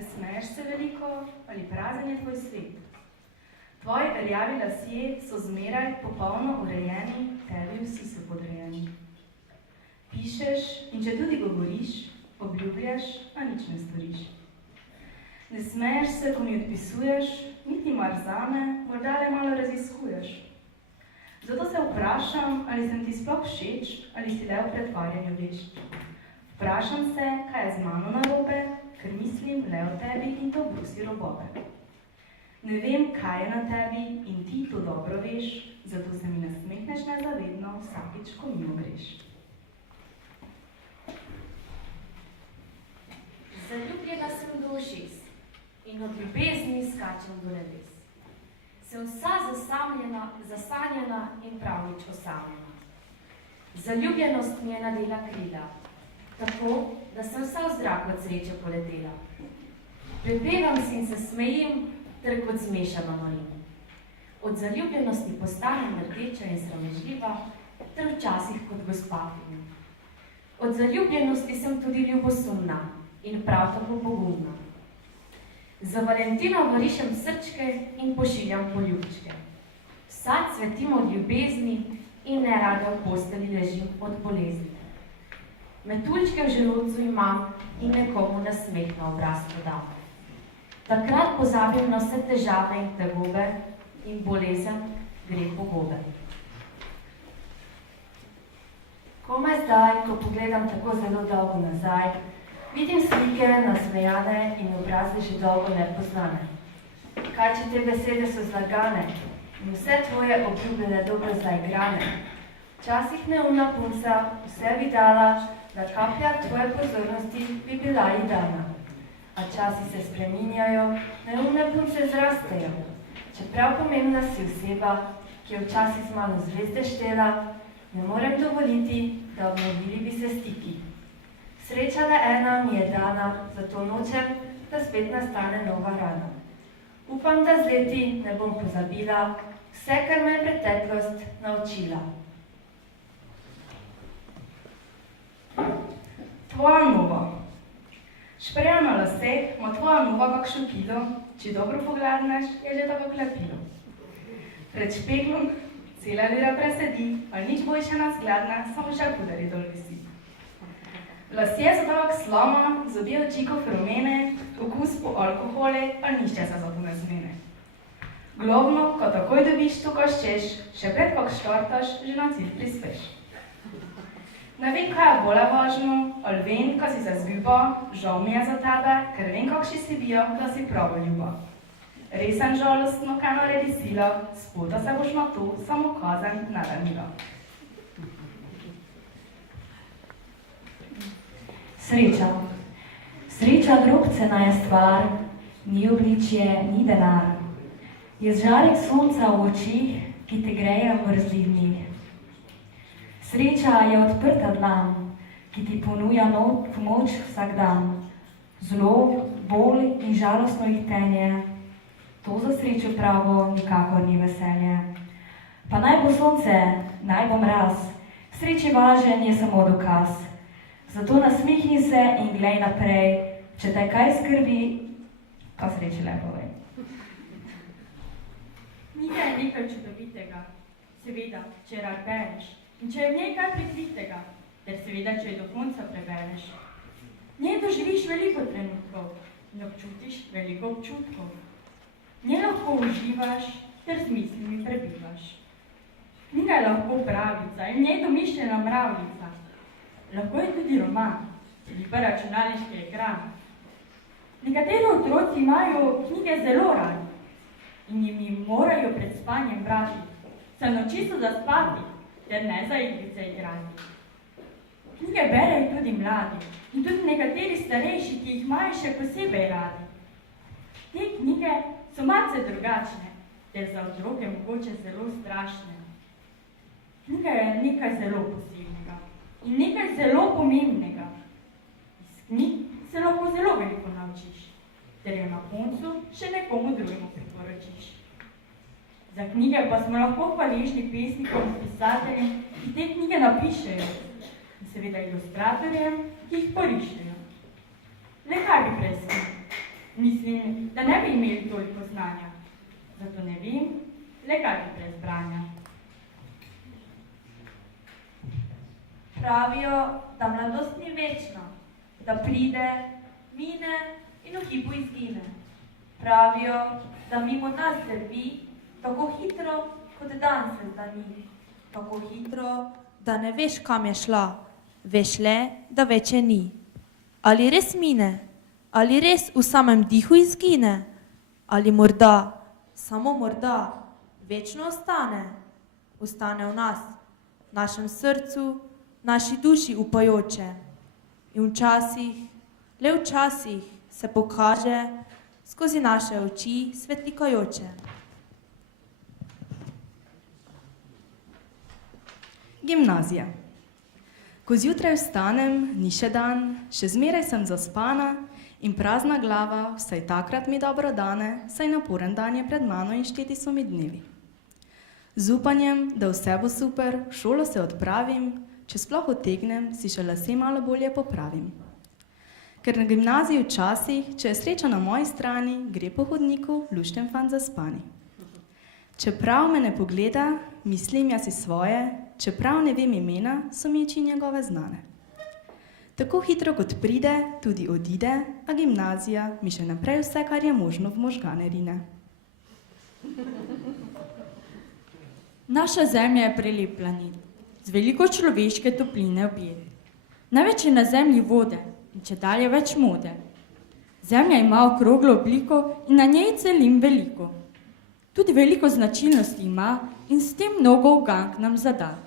Ne smeješ se veliko ali prazen je tvoj svet. Tvoji rjavi lasje so zmeraj popolno urejeni, tebi vsi so podrejeni. Pišeš in če tudi govoriš, obljubljaš, a nič ne storiš. Ne smeješ se, ko mi odpisuješ, niti mar zame, morda le malo raziskuješ. Zato se vprašam, ali sem ti sploh všeč, ali si le v pretvarjanju vešč. Vprašam se, kaj je z mano narobe, ker mislim le o tebi in to brusi robove. Ne vem, kaj je na tebi in ti to dobro veš, zato se mi nasmehneš nezavedno vsakič, ko mimo greš. Zaljubljena sem do ušes in od ljubezni skačem do nebes. Sem vsa zasanjena in prav nič osamljena. Zaljubljenost mi je nadela krila, tako, da sem vsa v zrak od sreče poletela. Prepevam si in se smejim, ter kot zmešano norim. Od zaljubljenosti postanem rdeča in sramežljiva, ter včasih kot gospafim. Od zaljubljenosti sem tudi ljubosumna in prav tako pogumna. Za Valentino varišem srčke in pošiljam poljubčke. Vsa cvetim od ljubezni in nerada v posteli ležim od bolezni. Metuljčke v želodcu imam in nekomu nasmeh na obraz podam. Takrat pozabim na vse težave in tegobe in bolezen gre po gobe. Komaj zdaj, ko pogledam tako zelo dolgo nazaj, vidim slike nasmejane in obraze že dolgo nepoznane. Kaj, če te besede so zlagane in vse tvoje obljubljene dobro zaigrane? Včasih neumna punca vse bi dala, da kaplja tvoje pozornosti bi bila ji dana. A časi se spreminjajo, neumne punce zrastejo. Čeprav pomembna si oseba, ki je včasih z mano zvezde štela, ne morem dovoliti, da obnovili bi se stiki. Sreča le ena mi je dana, zato nočem, da spet nastane nova rana. Upam, da z leti ne bom pozabila vse, kar me je preteklost naučila. Tvoja nova. Špreja na laseh ima tvoja nova kakšno kilo, če dobro pogledneš, je že tako klepilo. Pred špeglom cela lira presedi, ali nič boljše nas gledne, samo še pudari dol visi. Lasje so tako sloma, zobje očikov rumene, okus po alkohole, ali nišče se zato ne zmene. Glavno, ko takoj dobiš to, ko ščeš, še pred kak štartaš, že na cilj prispeš. Ne vem, kaj je bolj važno, ali vem, ko si se zljuba, žal mi je za tebe, ker vem, kakši si bil, da si pravo ljuba. Resen žalostno, kaj naredi sila, spoda se boš na to, samo kazen ne venila. Sreča. Sreča drobcena je stvar, ni obličje, ni denar. Je žarek sonca v očih, ki te greje v mrzlih dneh. Sreča je odprta dlan, ki ti ponuja pomoč vsak dan. Zlo, bolj in žalostno jih tenje, to za srečo pravo nikakor ni veselje. Pa naj bo sonce, naj bo mraz, sreči važen je samo dokaz. Zato nasmihni se in glej naprej, če te kaj skrbi, pa sreči le povej. Knjiga je nekaj čudovitega, seveda, če rad bereš. In če je v njej kaj prikritega, ter seveda, če jo do konca prebereš. V njej doživiš veliko trenutkov in občutiš veliko občutkov. V njej lahko uživaš, ter z mislimi prebivaš. Knjiga je lahko pravica in v njej domišljena mravljica. Lahko je tudi roman, ali pa računalniški ekran. Nekateri otroci imajo knjige zelo radi in jim morajo pred spanjem brati. Se noči so zaspati, ter ne za igrice igrati. Knjige berejo tudi mladi in tudi nekateri starejši, ki jih imajo še posebej radi. Te knjige so malce drugačne, ter za otroke mogoče zelo strašne. Knjiga je nekaj zelo posebnega in nekaj zelo pomembnega. Iz knjig se lahko zelo veliko naučiš, ter jo na koncu še nekomu drugemu priporočiš. Za knjige pa smo lahko hvaležni pesnikom in pisateljem, ki te knjige napišejo, in seveda ilustratorjem, ki jih porišejo. Le kaj bi prej s knjig? Mislim, da ne bi imeli toliko znanja. Zato ne vem, le kaj bi brez branja. Pravijo, da mladost ni večna, da pride, mine in v hipu izgine. Pravijo, da mimo nas drvi, tako hitro, kot dan se zdani. Tako hitro, da ne veš, kam je šla, veš le, da več je ni. Ali res mine, ali res v samem dihu izgine, ali morda, samo morda, večno ostane. Ostane v nas, v našem srcu, naši duši upajoče. In včasih, le včasih se pokaže skozi naše oči svetlikajoče. Gimnazija. Ko zjutraj vstanem, ni še dan, še zmeraj sem zaspana in prazna glava, vsaj takrat mi dobro dane, saj naporen dan je pred mano in šteti so mi dnevi. Z upanjem, da vse bo super, v šolo se odpravim, če sploh utegnem, si še lase malo bolje popravim. Ker na gimnaziji včasih, če je sreča na moji strani, gre po hodniku lušten fant zaspani. Čeprav me ne pogleda, mislim jaz si svoje, čeprav ne vem imena, so mi oči njegove znane. Tako hitro kot pride, tudi odide, a gimnazija mi še naprej vse, kar je možno, v možgane rine. Naša Zemlja je prelep planet, z veliko človeške topline objet. Največ je na Zemlji vode in čedalje več mode. Zemlja ima okroglo obliko in na njej celin veliko. Tudi veliko značilnosti ima in s tem mnogo ugank nam zada.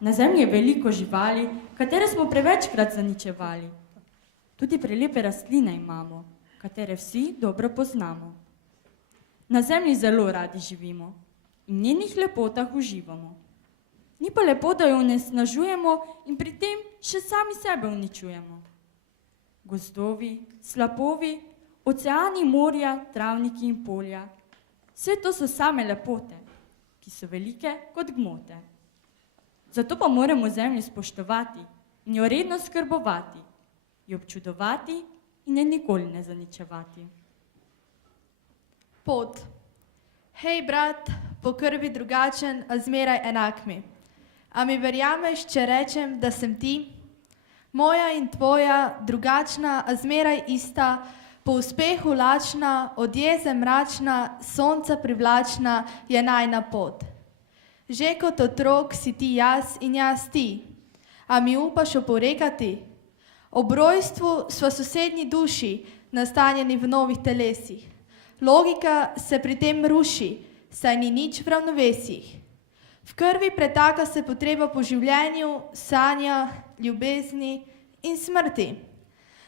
Na Zemlji je veliko živali, katere smo prevečkrat zaničevali. Tudi prelepe rastline imamo, katere vsi dobro poznamo. Na Zemlji zelo radi živimo in v njenih lepotah uživamo. Ni pa lepo, da jo onesnažujemo in pri tem še sami sebe uničujemo. Gozdovi, slapovi, oceani, morja, travniki in polja, vse to so same lepote, ki so velike kot gmote. Zato pa moramo Zemljo spoštovati in jo redno skrbovati, jo občudovati in je nikoli ne zaničevati. Pot. Hej, brat, po krvi drugačen, a zmeraj enak mi. A mi verjameš, če rečem, da sem ti? Moja in tvoja, drugačna, a zmeraj ista, po uspehu lačna, od jeze mračna, sonca privlačna je najina pot. Že kot otrok si ti jaz in jaz ti, a mi upaš oporekati? Ob rojstvu sva sosednji duši, nastanjeni v novih telesih. Logika se pri tem ruši, saj ni nič v ravnovesjih. V krvi pretaka se potreba po življenju, sanja, ljubezni in smrti.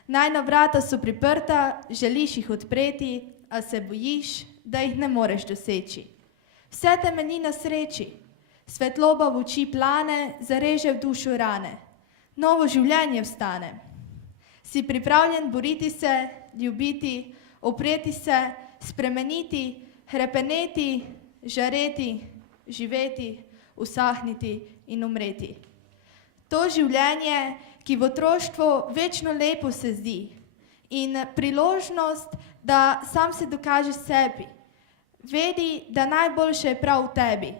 Najina vrata so priprta, želiš jih odpreti, a se bojiš, da jih ne moreš doseči. Vse te meni na sreči, svetloba v oči plane, zareže v dušo rane. Novo življenje vstane. Si pripravljen boriti se, ljubiti, opreti se, spremeniti, hrepeneti, žareti, živeti, usahniti in umreti. To življenje, ki v otroštvu večno lepo se zdi in priložnost, da sam se dokažeš sebi. Vedi, da najboljše je prav v tebi.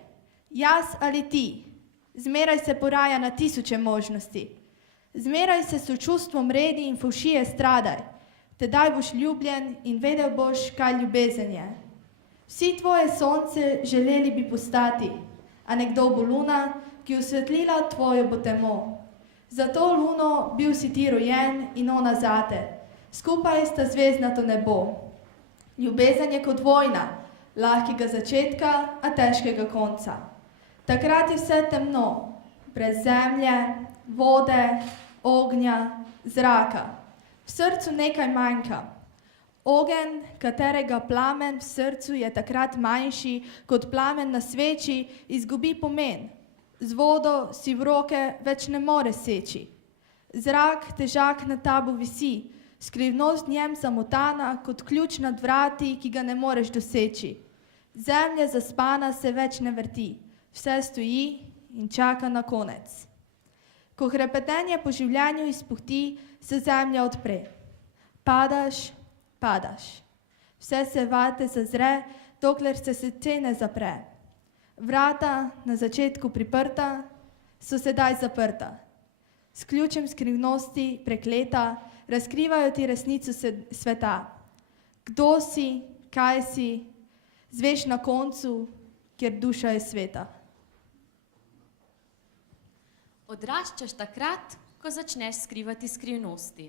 Jaz ali ti. Zmeraj se poraja na tisoče možnosti. Zmeraj se s čustvom redi in fovšije stradaj. Tedaj boš ljubljen in vedel boš, kaj ljubezen je. Vsi tvoje sonce želeli bi postati, a nekdo bo luna, ki osvetlila tvojo bo temo. Zato, luno, bil si ti rojen in ona zate. Skupaj sta zvezdnato nebo. Ljubezen je kot vojna, lahkega začetka, a težkega konca. Takrat je vse temno, brez zemlje, vode, ognja, zraka. V srcu nekaj manjka. Ogenj, katerega plamen v srcu je takrat manjši kot plamen na sveči, izgubi pomen. Z vodo si v roke več ne more seči. Zrak težak na tabu visi, skrivnost njem zamotana kot ključ nad vrati, ki ga ne moreš doseči. Zemlja zaspana se več ne vrti, vse stoji in čaka na konec. Ko hrepetenje po življenju izpuhti, se zemlja odpre. Padaš, padaš. Vse se vate zazre, dokler se srce ne zapre. Vrata, na začetku priprta, so sedaj zaprta. S ključem skrivnosti prekleta razkrivajo ti resnico sveta. Kdo si, kaj si, zveš na koncu, kjer duša je sveta. Odraščaš takrat, ko začneš skrivati skrivnosti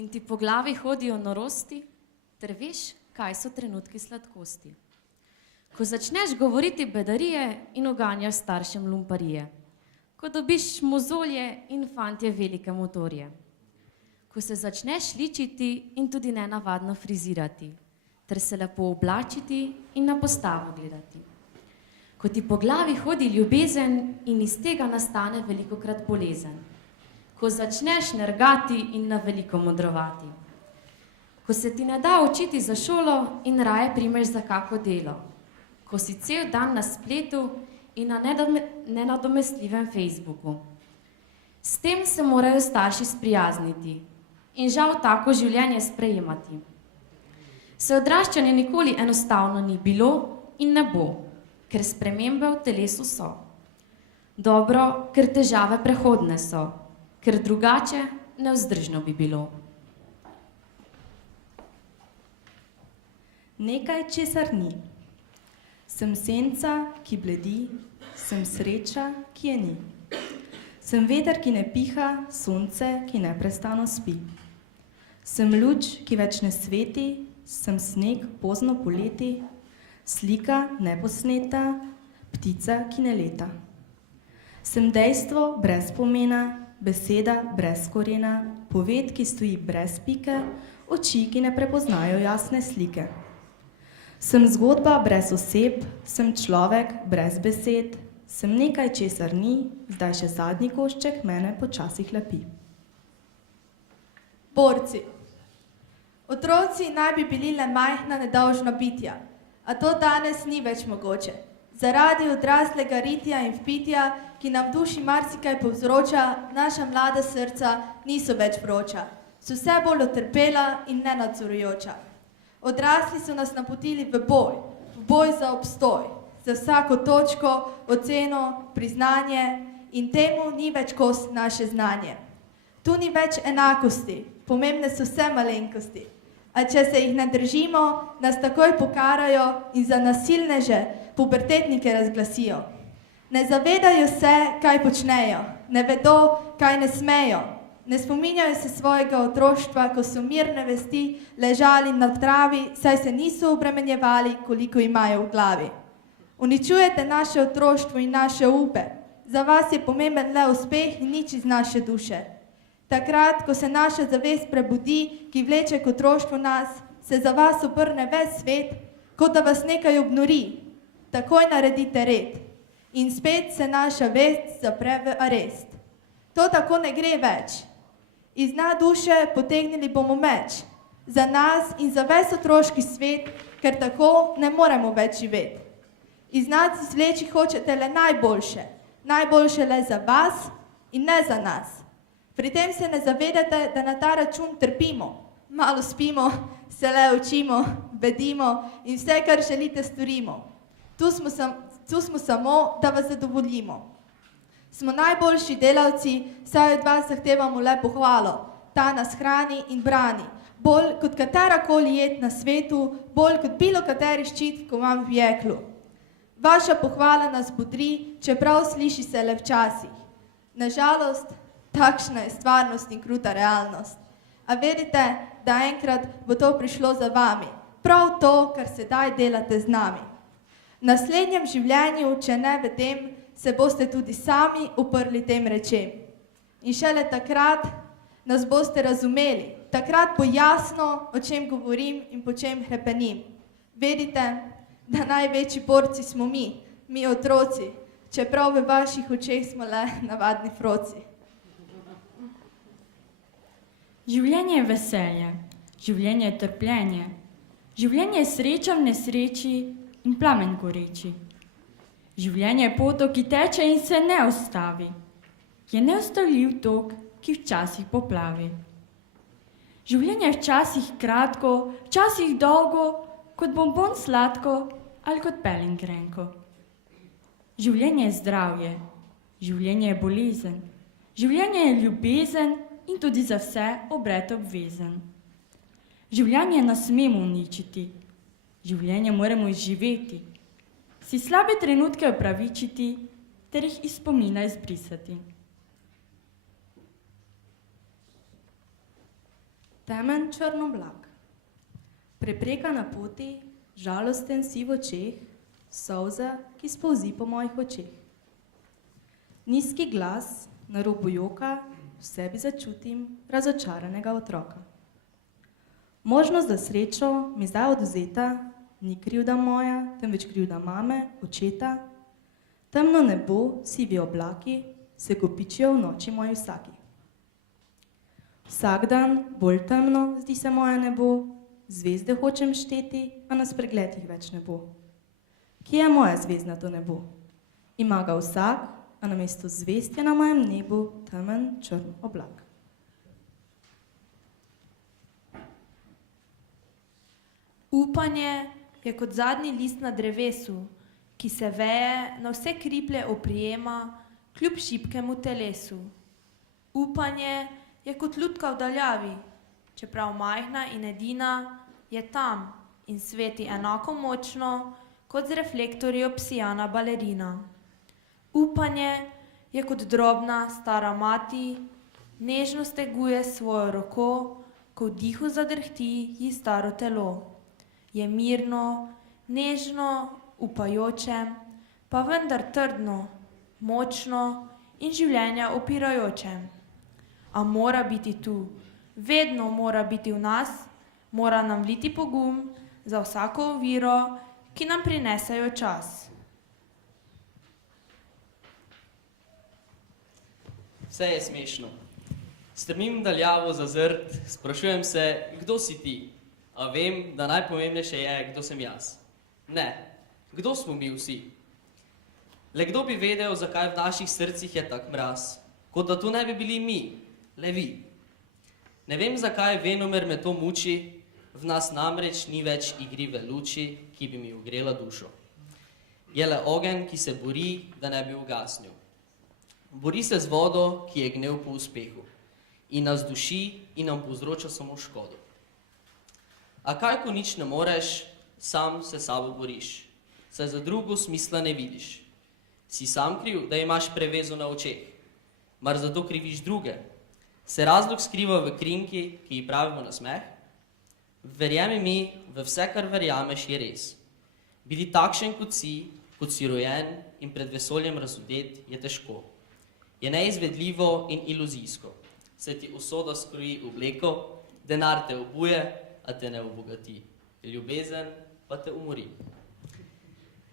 in ti po glavi hodijo norosti, ter veš, kaj so trenutki sladkosti. Ko začneš govoriti bedarije in uganjaš staršem lumparije, ko dobiš mozolje in fantje velike motorje, ko se začneš ličiti in tudi nenavadno frizirati, ter se lepo oblačiti in na postavo gledati. Ko ti po glavi hodi ljubezen in iz tega nastane velikokrat bolezen. Ko začneš nergati in na veliko modrovati. Ko se ti ne da učiti za šolo in raje primeš za kako delo. Ko si cel dan na spletu in na nenadomestljivem Facebooku. S tem se morajo starši sprijazniti in žal tako življenje sprejemati. Se odraščanje nikoli enostavno ni bilo in ne bo, ker spremembe v telesu so. Dobro, ker težave prehodne so, ker drugače nevzdržno bi bilo. Nekaj, česar ni. Sem senca, ki bledi, sem sreča, ki je ni. Sem veter, ki ne piha, sonce, ki neprestano spi. Sem luč, ki več ne sveti, sem sneg pozno poleti, slika neposneta, ptica, ki ne leta. Sem dejstvo brez pomena, beseda brez korena, poved, ki stoji brez pike, oči, ki ne prepoznajo jasne slike. Sem zgodba brez oseb, sem človek brez besed, sem nekaj, česar ni, zdaj še zadnji košček mene počasi hlapi. Borci. Otroci naj bi bili le majhna nedolžna bitja, a to danes ni več mogoče. Zaradi odraslega ritja in vpitja, ki nam v duši marsikaj povzroča, naša mlada srca niso več vroča, so vse bolj otrpela in nenadzorujoča. Odrasli so nas napotili v boj za obstoj, za vsako točko, oceno, priznanje in temu ni več kos naše znanje. Tu ni več enakosti, pomembne so vse malenkosti, a če se jih ne držimo, nas takoj pokarajo in za nasilneže pubertetnike razglasijo. Ne zavedajo se, kaj počnejo, ne vedo, kaj ne smejo, ne spominjajo se svojega otroštva, ko so mirne vesti ležali na travi, saj se niso obremenjevali, koliko imajo v glavi. Uničujete naše otroštvo in naše upe, za vas je pomemben le uspeh in nič iz naše duše. Takrat, ko se naša zavest prebudi, ki vleče k otroštvu nas, se za vas obrne ves svet, kot da vas nekaj obnori. Takoj naredite red. In spet se naša vest zapre v arest. To tako ne gre več. Iz dna duše potegnili bomo meč. Za nas in za ves otroški svet, ker tako ne moremo več živeti. Iz nas izvleči hočete le najboljše. Najboljše le za vas in ne za nas. Pri tem se ne zavedate, da na ta račun trpimo. Malo spimo, se le učimo, bedimo in vse, kar želite, storimo. Tu smo samo, da vas zadovoljimo. Smo najboljši delavci, saj od vas zahtevamo le pohvalo. Ta nas hrani in brani. Bolj kot katerakoli jed na svetu, bolj kot bilo kateri ščit, ko imam v jeklu. Vaša pohvala nas bodri, čeprav sliši se le včasih. Nažalost, takšna je stvarnost in kruta realnost. A vedite, da enkrat bo to prišlo za vami. Prav to, kar sedaj delate z nami. V naslednjem življenju, če ne v tem, se boste tudi sami uprli tem rečem. In šele takrat nas boste razumeli. Takrat bo jasno, o čem govorim in po čem hrepenim. Vedite, da največji borci smo mi otroci, čeprav v vaših očeh smo le navadni froci. Življenje je veselje, življenje je trpljenje, življenje je sreča v nesreči in plamen goreči. Življenje je potok, ki teče in se ne ustavi, je neustavljiv tok, ki včasih poplavi. Življenje je včasih kratko, včasih dolgo, kot bonbon sladko ali kot pelin grenko. Življenje je zdravje, življenje je bolezen, življenje je ljubezen in tudi za vse obred obvezen. Življenje ne smemo uničiti, življenje moramo izživeti, si slabe trenutke opravičiti ter jih iz spomina izbrisati. Temen črn oblak, prepreka na poti, žalosten si v očeh, solza, ki spolzi po mojih očeh. Nizki glas, na robu joka, v sebi začutim razočaranega otroka. Možnost za srečo mi zdaj odvzeta, ni krivda moja, temveč krivda mame, očeta. Temno nebo, sivi oblaki, se kopičijo v noči moji vsaki. Vsak dan bolj temno zdi se moje nebo, zvezde hočem šteti, a na spregled jih več ne bo. Kje je moje zvezdnato nebo? Ima ga vsak, a namesto zvezd je na mojem nebu temen črn oblak. Upanje je kot zadnji list na drevesu, ki se veje, na vse kriplje oprijema, kljub šibkemu telesu. Upanje je kot lutka v daljavi, čeprav majhna in edina, je tam in sveti enako močno, kot z reflektorji obsijana balerina. Upanje je kot drobna stara mati, nežno steguje svojo roko, ko v dihu zadrhti ji staro telo. Je mirno, nežno, upajoče, pa vendar trdno, močno in življenja opirajoče. A mora biti tu, vedno mora biti v nas, mora nam vliti pogum za vsako oviro, ki nam prinesejo čas. Vse je smešno. Strmim daljavo zazrt, sprašujem se, kdo si ti? A vem, da najpomembnejše je, kdo sem jaz. Ne, kdo smo mi vsi? Le kdo bi vedel, zakaj v naših srcih je tak mraz, kot da to ne bi bili mi, le vi. Ne vem, zakaj venomer me to muči, v nas namreč ni več igrive luči, ki bi mi ogrela dušo. Je le ogenj, ki se bori, da ne bi ugasnil. Bori se z vodo, ki je gnev po uspehu, in nas duši in nam povzroča samo škodo. A kaj, ko nič ne moreš, sam se sabo boriš, saj za drugo smisla ne vidiš. Si sam kriv, da imaš prevezo na očeh, mar zato kriviš druge? Se razlog skriva v krinki, ki ji pravimo nasmeh? Verjemi mi, v vse, kar verjameš, je res. Biti takšen, kot si rojen in pred vesoljem razudet, je težko. Je neizvedljivo in iluzijsko, saj ti usoda skroji obleko, denar te obuje, a te ne obogati, ljubezen pa te umori.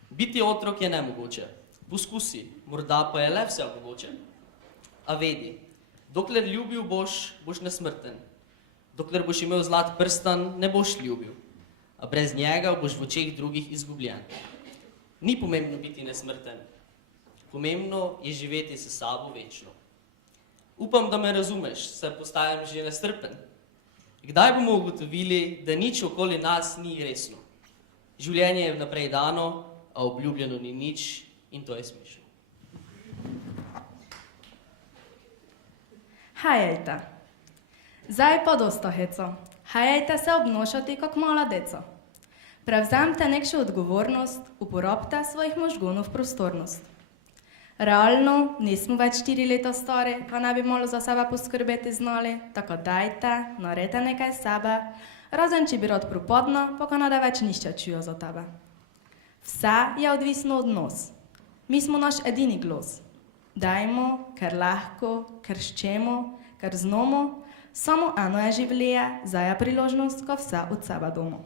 Biti otrok je nemogoče, poskusi, morda pa je le vse mogoče. A vedi, dokler ljubil boš, boš nesmrten, dokler boš imel zlat prstan, ne boš ljubil, a brez njega boš v očeh drugih izgubljen. Ni pomembno biti nesmrten, pomembno je živeti s sabo večno. Upam, da me razumeš, saj postajam že nestrpen. Kdaj bomo ugotovili, da nič okoli nas ni resno? Življenje je vnaprej dano, a obljubljeno ni nič in to je smešno. Hajajte. Zdaj pa dosta heco. Hajajte se obnošati kak mala deco. Prevzemte nekšo odgovornost, uporabite svojih možgonov v prostornost. Realno, nismo več 4 leta stari, pa ne bi malo za sebe poskrbeti znali, tako dajte, naredite nekaj sebe, razen če bi rad propadna, pa kanada več nišče čujo za tebe. Vse je odvisno od nas. Mi smo naš edini glas. Dajmo, ker lahko, ker ščemo, ker znamo, samo eno je življenje, zdaj je priložnost, ko vse od sebe domo.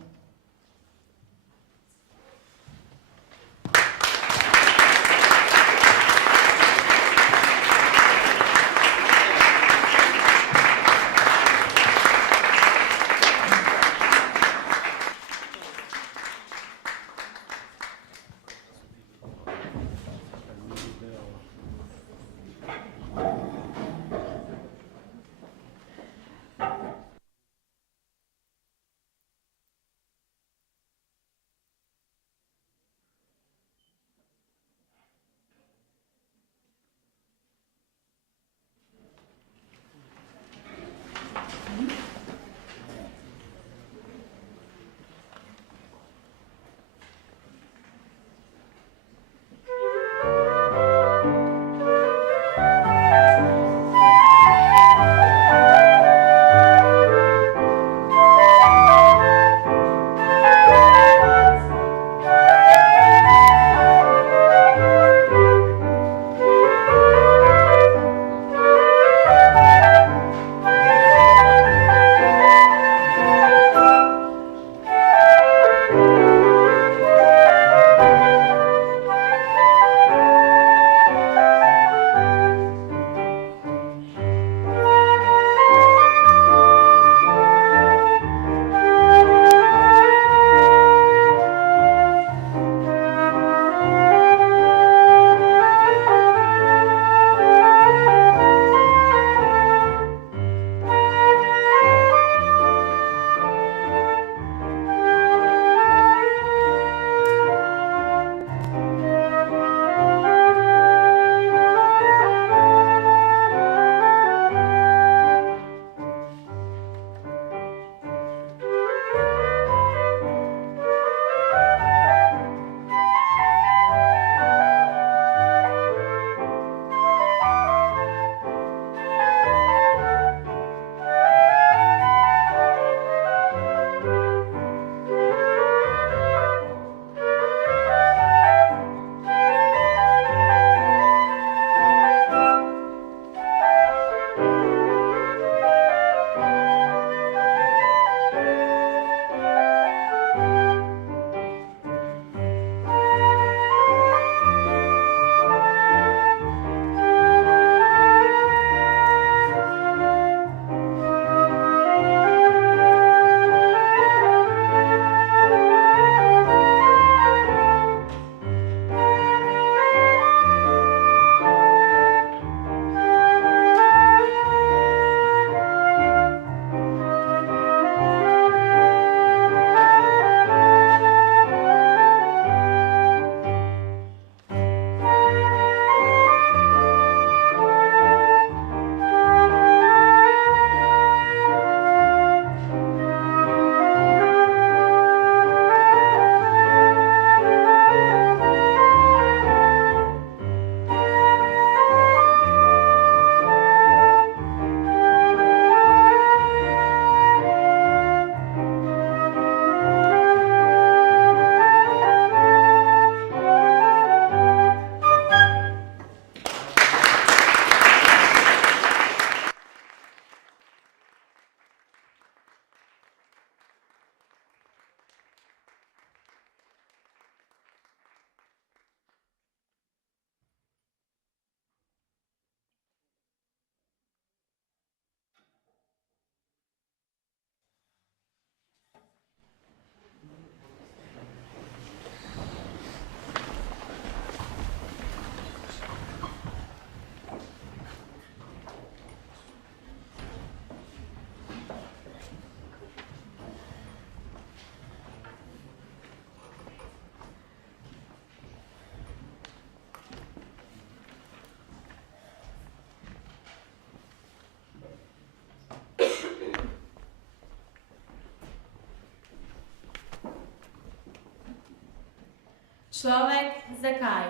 Človek, zakaj?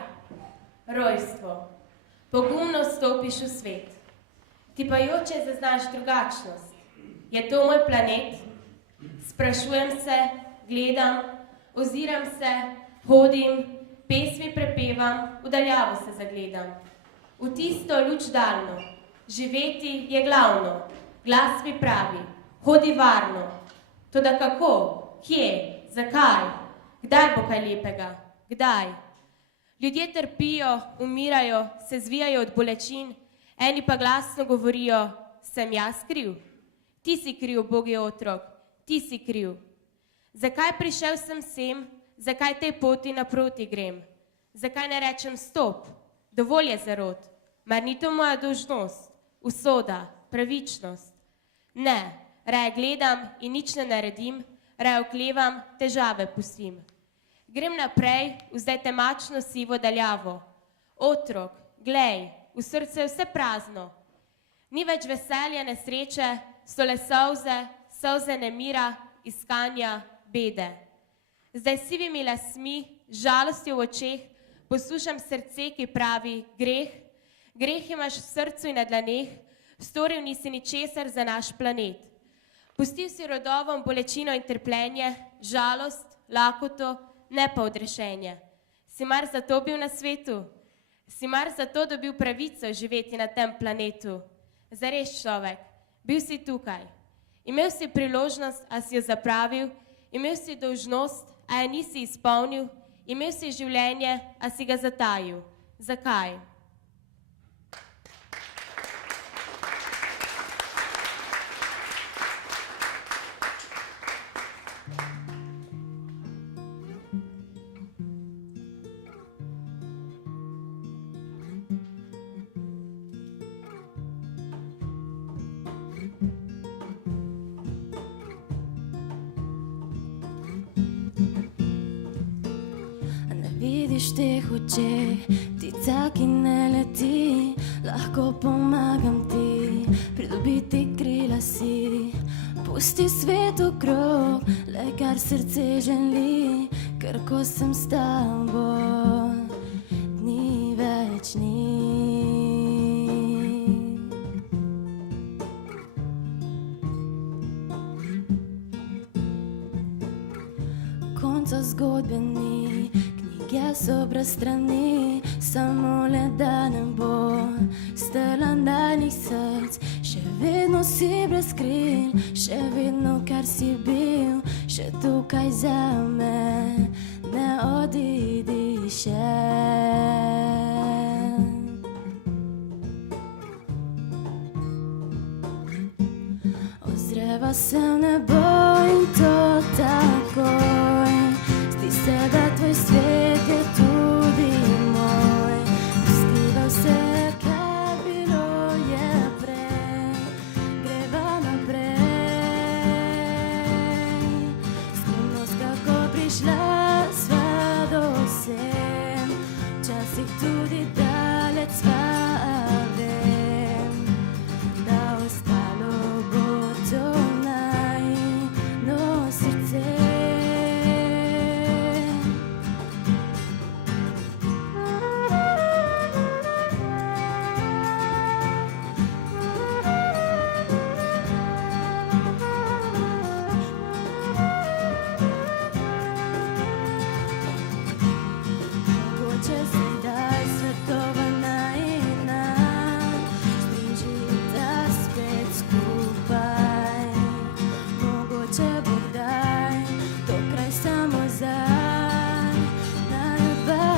Rojstvo. Pogumno stopiš v svet. Tipajoče zaznaš drugačnost. Je to moj planet? Sprašujem se, gledam, oziram se, hodim, pesmi prepevam, v daljavo se zagledam. V tisto luč daljno, živeti je glavno, glas mi pravi, hodi varno. Toda kako, kje, zakaj, kdaj bo kaj lepega, kdaj? Ljudje trpijo, umirajo, se zvijajo od bolečin, eni pa glasno govorijo, sem jaz kriv? Ti si kriv, Bogi otrok, ti si kriv. Zakaj prišel sem, zakaj tej poti naproti grem? Zakaj ne rečem stop, dovolj je zarod, mar ni to moja dolžnost, usoda, pravičnost? Ne, raje gledam in nič ne naredim, raje oklevam, težave pustim. Grem naprej, v zdaj temačno sivo daljavo. Otrok, glej, v srcu je vse prazno. Ni več veselja, nesreče, so le solze nemira, iskanja, bede. Zdaj sivimi lasmi, žalostjo v očeh, poslušam srce, ki pravi greh. Greh imaš v srcu in na dlaneh, storil nisi ničesar za naš planet. Pustil si rodovom bolečino in trpljenje, žalost, lakoto, ne pa odrešenje. Si mar zato bil na svetu? Si mar zato dobil pravico živeti na tem planetu? Zares človek, bil si tukaj. Imel si priložnost, a si jo zapravil, imel si dolžnost, a je nisi izpolnil, imel si življenje, a si ga zatajil. Zakaj? Vidiš teh očeh, ptica, ki ne leti, lahko pomagam ti, pridobiti krila si. Pusti svet okrog, le kar srce želi, ker ko sem s tabo, dni več ni. Konca zgodbe ni, knjige so brez strani, samo le da ne bo strla daljnih src. Še vedno si brez kril, še vedno kar si bil, še tukaj za me, ne odidi še. Ozreva se v nebo in to takoj, zdi se, da tvoj svet je tudi moj. Skrival se, kar bilo je prej, greva naprej. Skrivnost, kako prišla sva do sem, včasih tudi daleč sva, vem, da ostalo bo to najino srce. Mogoče sedaj svetova najina združi ta spet skupaj. Mogoče bo kdaj to kraj samo za naju dva.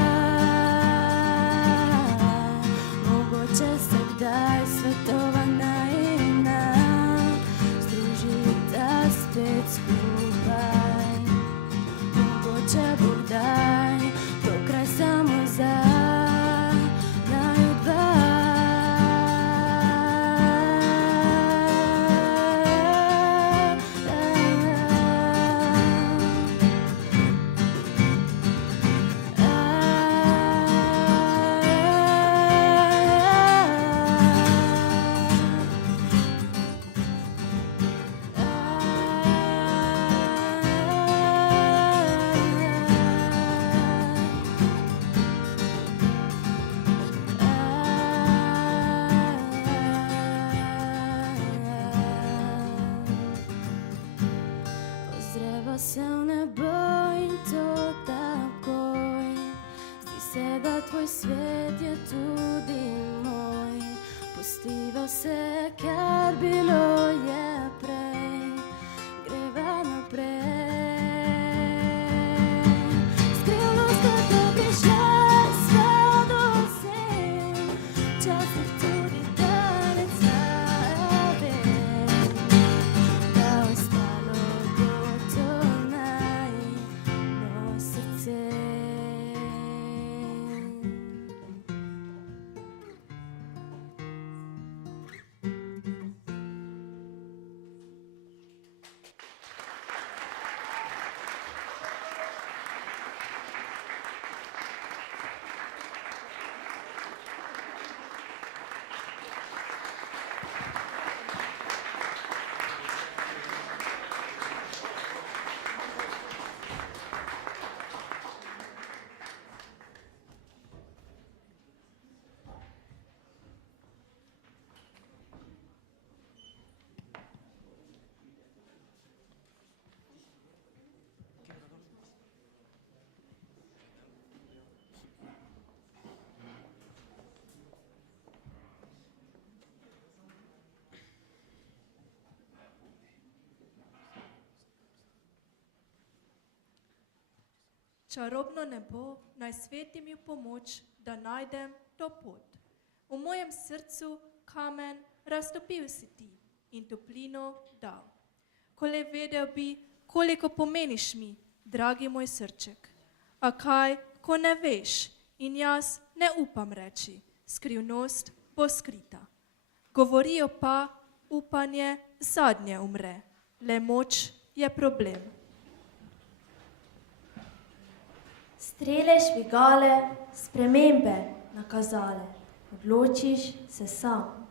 Mogoče sedaj svetova najina združi ta spet skupaj. Mogoče bo kdaj to kraj samo za naju dva. Čarobno nebo naj sveti mi v pomoč, da najdem to pot. V mojem srcu kamen raztopil si ti in toplino dal. Ko le vedel bi, koliko pomeniš mi, dragi moj srček. A kaj, ko ne veš in jaz ne upam reči, skrivnost bo skrita. Govorijo pa, upanje zadnje umre, le moč je problem. Strele švigale, spremembe nakazale, odločiš se sam.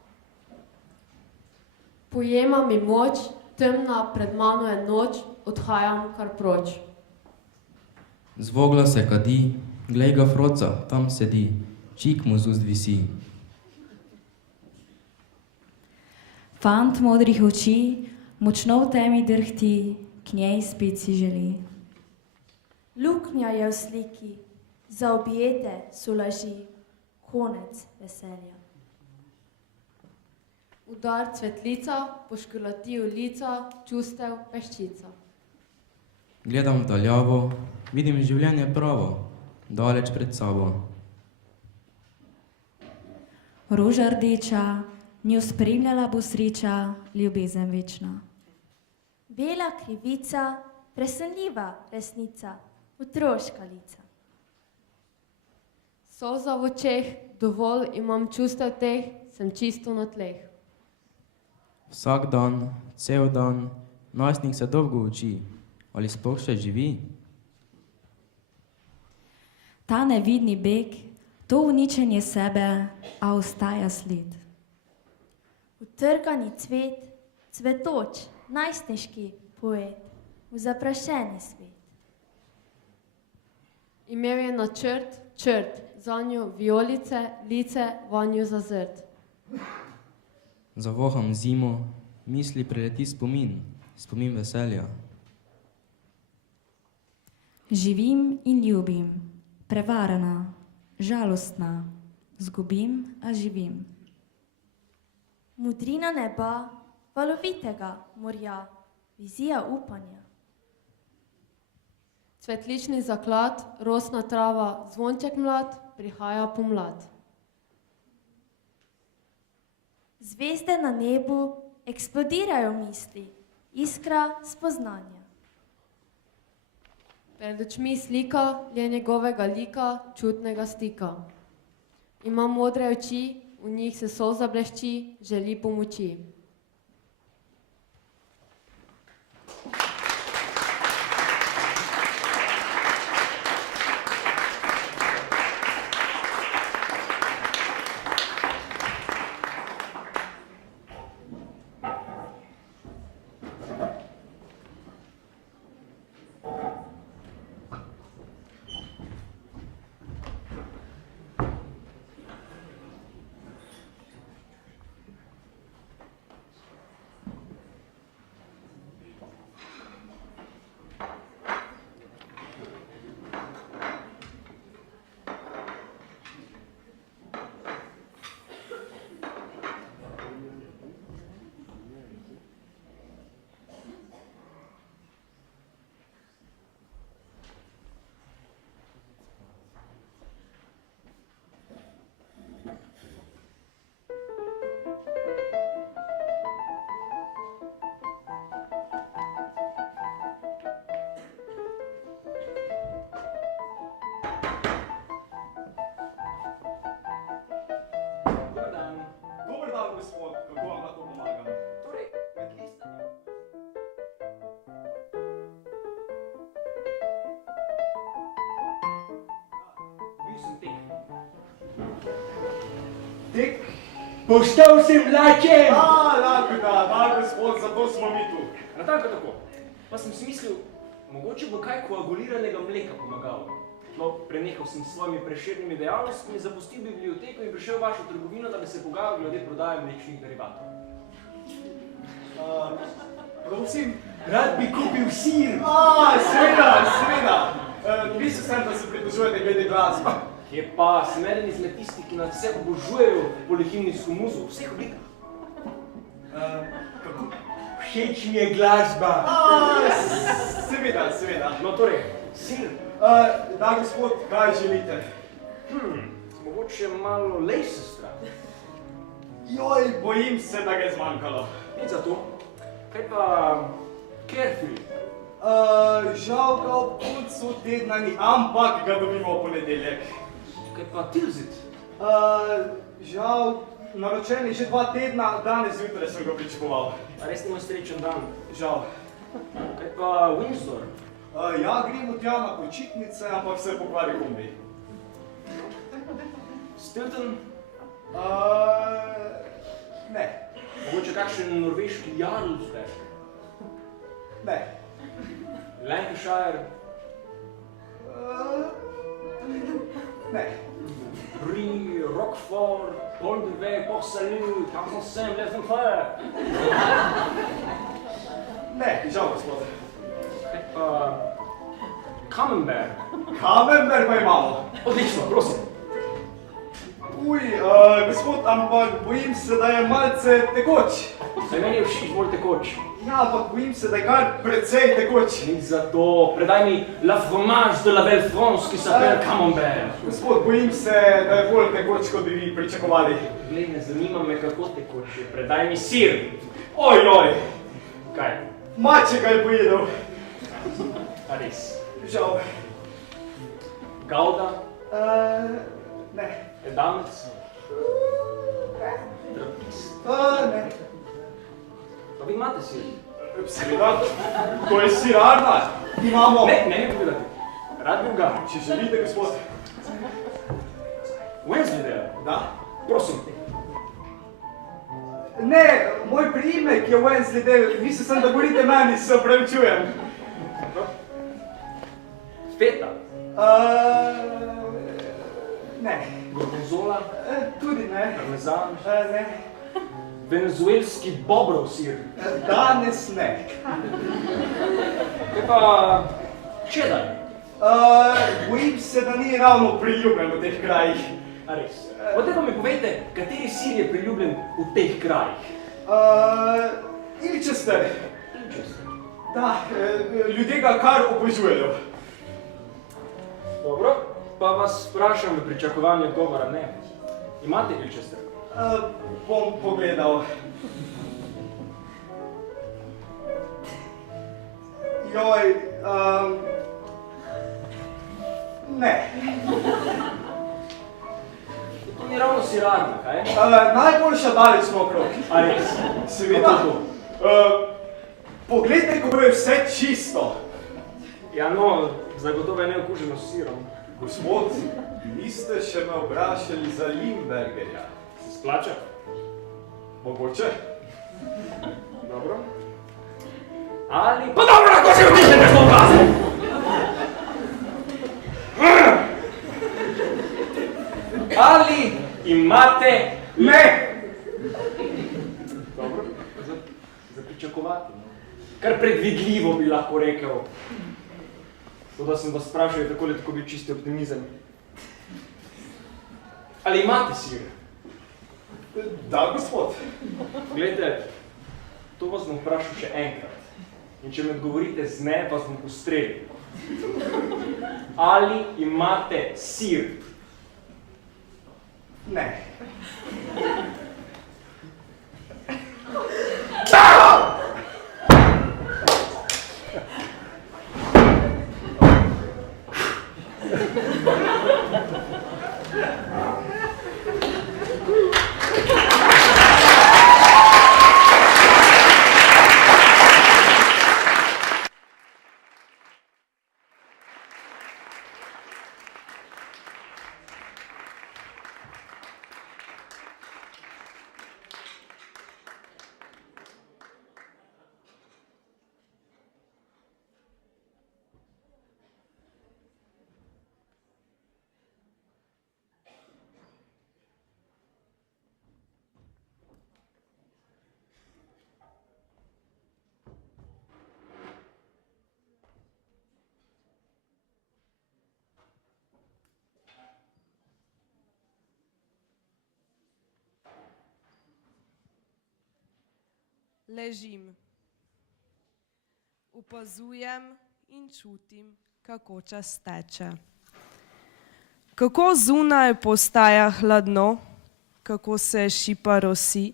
Pojema mi moč, temna pred mano je noč, odhajam kar proč. Zvogla se kadi, glej ga froca, tam sedi, čik mu z ust visi. Fant modrih oči, močno v temi drhti, k njej spet si želi. Luknja je v sliki, zaobjete so laži, konec veselja. Udar cvetlica, poškrlati lica, čustev peščica. Gledam daljavo, vidim življenje pravo, daleč pred sabo. Roža rdeča, njo spremljala bo sreča, ljubezen večna. Bela krivica, presenljiva resnica, otroška lica. Solza v očeh, dovolj imam čustev teh, sem čisto na tleh. Vsak dan, cel dan, najstnik se dolgo uči, ali sploh še živi? Ta nevidni beg, to uničenje sebe, a ostaja sled. Utrgani cvet, cvetoč, najstniški poet, v zaprašeni svet. Imel je načrt, črt, zanjo vijolice, lice, vanjo zazrt. Zavoham zimo, misli preleti spomin, spomin veselja. Živim in ljubim, prevarana, žalostna, zgubim, a živim. Modrina neba, valovitega morja, vizija upanja. Cvetlični zaklad, rosna trava, zvonček mlad, prihaja pomlad. Zvezde na nebu eksplodirajo misli, iskra spoznanja. Pred očmi slika je njegovega lika, čutnega stika. Ima modre oči, v njih se solza blešči, želi pomoči. Dober dan, gospod, kako vam lahko pomagam? Torej, kje ste? Bil sem Tek. Tek? Postal sem lačen! Lahko da, gospod, zato smo mi tu. Natanko tako. Pa sem si mislil, mogoče bo kaj koaguliranega mleka pomagalo. No, prenehal sem s svojimi prešernimi dejavnostmi, zapustil biblioteko in prišel v vašo trgovino, da bi se pogajal glede prodaje mlečnih derivatov. Prosim, rad bi kupil sir. Seveda. Vi se sem, da se pritožujete glede glasbe. Kje pa, sem eden izmed tistih, ki nas vse obožujejo polihimnijsko muzo, v vseh oblikah. Kako všeč mi je glasba. Seveda. No torej, Sir? Da, gospod, kaj želite? Mogoče malo Leicestra. Joj, bojim se, da ga je zmanjkalo. Nič za to. Kaj pa Carefield? Žal ga ob koncu tedna ni, ampak ga dobimo v ponedeljek. Kaj pa Tilsit? Žal, naročen je že 2 tedna, danes zjutraj sem ga pričakoval. A res nima srečen dan? Žal. Kaj pa Windsor? Ja, gremo tja na počitnice, ampak se pokvari kombi. Stilton? Ne. Mogoče kakšen norveški Jarlsberg? Ne. Lancashire? Ne. Brie, Roquefort, Pont de Vey, Port Salut, Carcassonne, Les Enfers? Ne, žal, gospod. Kaj pa Camembert? Camembert pa imamo. Odlično, prosim. Uj, gospod, ampak bojim se, da je malce tekoč. Saj meni je všeč bolj tekoč. Ja, ampak bojim se, da je kar precej tekoč. Nič za to, predaj mi la fromage de la Belle France, ki se appelle Camembert. Gospod, bojim se, da je bolj tekoč, kot bi vi pričakovali. Glej, ne zanima me, kako tekoč je. Predaj mi sir. Oj. Kaj? Mače ga je pojedel. A res? Žal. Gouda? Ne. Edamec? Trapist? Ne. Pa vi imate sir? Seveda, to je sirarna. Imamo... Ne mi povedati. Rad bi ga. Če želite, gospod. Wensleydale? Da. Prosim. Ne, moj priimek je Wensleydale. Mislil sem, da govorite meni, se opravičujem. Feta? Ne. Gorgonzola? Tudi ne. Parmezan? Ne. Venezuelski bobrov sir? Danes ne. Kaj pa cheddar? Bojim se, da ni ravno priljubljen v teh krajih. A res? Potem pa mi povejte, kateri sir je priljubljen v teh krajih? Ilchester. Ilchester? Da, ljudje ga kar obožujejo. Dobro, pa vas vprašam v pričakovanju odgovora ne. Imate Ilchester? Bom pogledal. Joj, ne. To ni ravno sirarna, kaj? Najboljša daleč naokrog. A res? Seveda. Poglejte, kako je vse čisto. Ja, no, zagotovo je neokuženo s sirom. Gospod, niste še me vprašali za Limbergerja. Se splača? Mogoče. Dobro. Ali... Pa dobro, lahko se vdihnete s to obrazo! Ali imate... Ne! Dobro, za pričakovati. Kar predvidljivo bi lahko rekel. To, da sem vas vprašal, je takole tako bil čisti optimizem. Ali imate sir? Da, gospod. Glejte, to vas bom vprašal še enkrat. In če mi odgovorite z ne, vas bom ustrelil. Ali imate sir? Ne. Ležim. Opazujem in čutim, kako čas teče. Kako zunaj postaja hladno, kako se šipa rosi,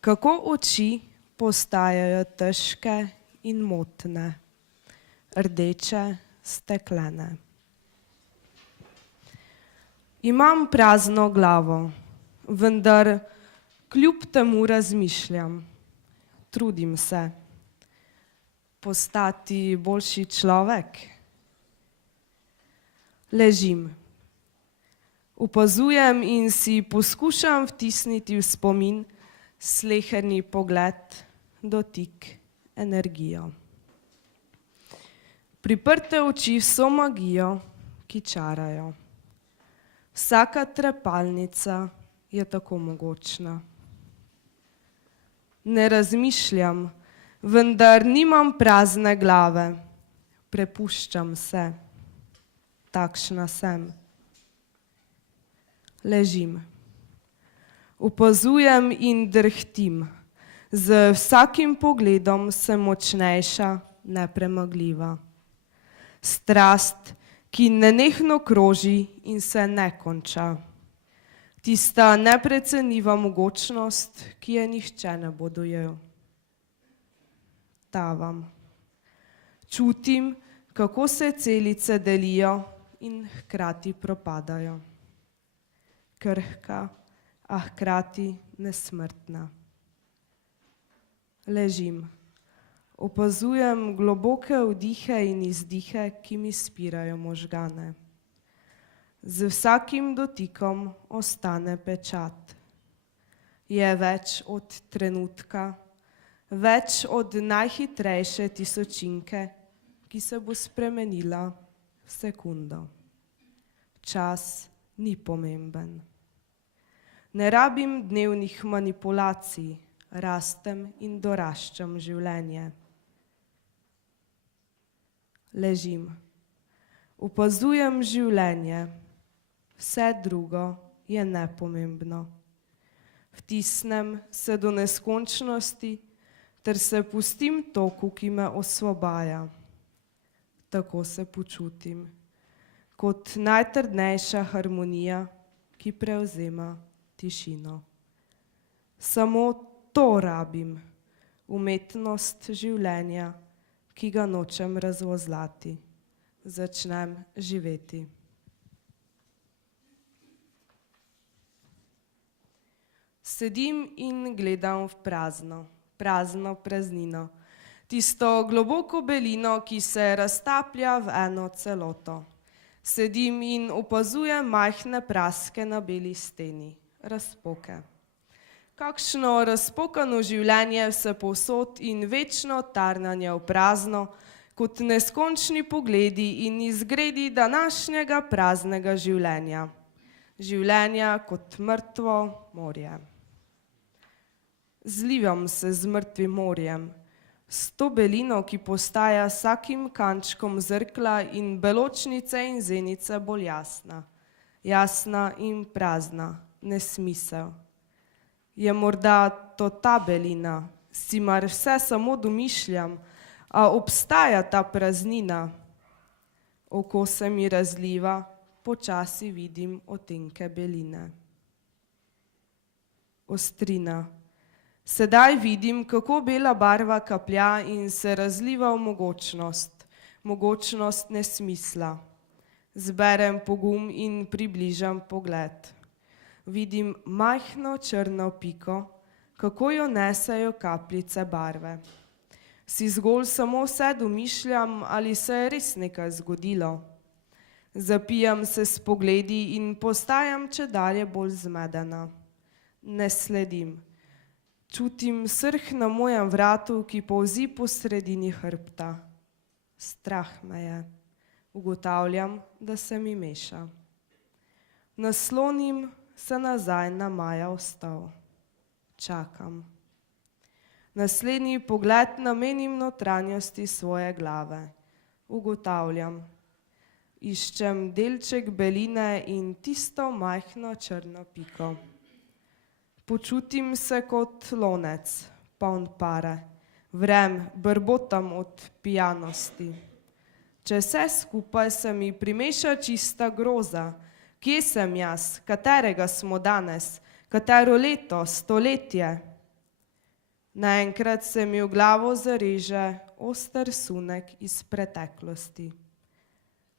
kako oči postajajo težke in motne, rdeče, steklene. Imam prazno glavo, vendar kljub temu razmišljam, trudim se postati boljši človek. Ležim, opazujem in si poskušam vtisniti v spomin sleherni pogled, dotik, energijo. Priprte oči vso magijo, ki čarajo. Vsaka trepalnica je tako mogočna. Ne razmišljam, vendar nimam prazne glave. Prepuščam se, takšna sem. Ležim. Opazujem in drhtim. Z vsakim pogledom sem močnejša, nepremagljiva. Strast, ki nenehno kroži in se ne konča. Tista neprecenljiva mogočnost, ki je nihče ne bo dojel. Tavam. Čutim, kako se celice delijo in hkrati propadajo. Krhka, a hkrati nesmrtna. Ležim. Opazujem globoke vdihe in izdihe, ki mi spirajo možgane. Z vsakim dotikom ostane pečat. Je več od trenutka, več od najhitrejše tisočinke, ki se bo spremenila v sekundo. Čas ni pomemben. Ne rabim dnevnih manipulacij, rastem in doraščam življenje. Ležim. Opazujem življenje. Vse drugo je nepomembno. Vtisnem se do neskončnosti ter se pustim toku, ki me osvobaja. Tako se počutim, kot najtrdnejša harmonija, ki prevzema tišino. Samo to rabim, umetnost življenja, ki ga nočem razvozlati. Začnem živeti. Sedim in gledam v prazno, prazno praznino. Tisto globoko belino, ki se raztaplja v eno celoto. Sedim in opazujem majhne praske na beli steni, razpoke. Kakšno razpokano življenje vse povsod in večno tarnanje v prazno, kot neskončni pogledi in izgredi današnjega praznega življenja. Življenja kot mrtvo morje. Zlivam se z mrtvim morjem, s to belino, ki postaja vsakim kančkom zrkla in beločnice in zenice bolj jasna. Jasna in prazna, nesmisel. Je morda to ta belina, si mar vse samo domišljam, a obstaja ta praznina. Oko se mi razliva, počasi vidim odtenke beline. Ostrina. Sedaj vidim, kako bela barva kaplja in se razliva v mogočnost, mogočnost nesmisla. Zberem pogum in približam pogled. Vidim majhno črno piko, kako jo nesejo kapljice barve. Si zgolj samo vse domišljam, ali se je res nekaj zgodilo. Zapijam se s pogledi in postajam čedalje bolj zmedena. Ne sledim. Čutim srh na mojem vratu, ki polzi po sredini hrbta. Strah me je. Ugotavljam, da se mi meša. Naslonim se nazaj na Maja vstal. Čakam. Naslednji pogled namenim notranjosti svoje glave. Ugotavljam. Iščem delček beline in tisto majhno črno piko. Počutim se kot lonec, poln pare. Vrem, brbotam od pijanosti. Če vse skupaj se mi primeša čista groza. Kje sem jaz, katerega smo danes, katero leto, stoletje? Naenkrat se mi v glavo zareže oster sunek iz preteklosti.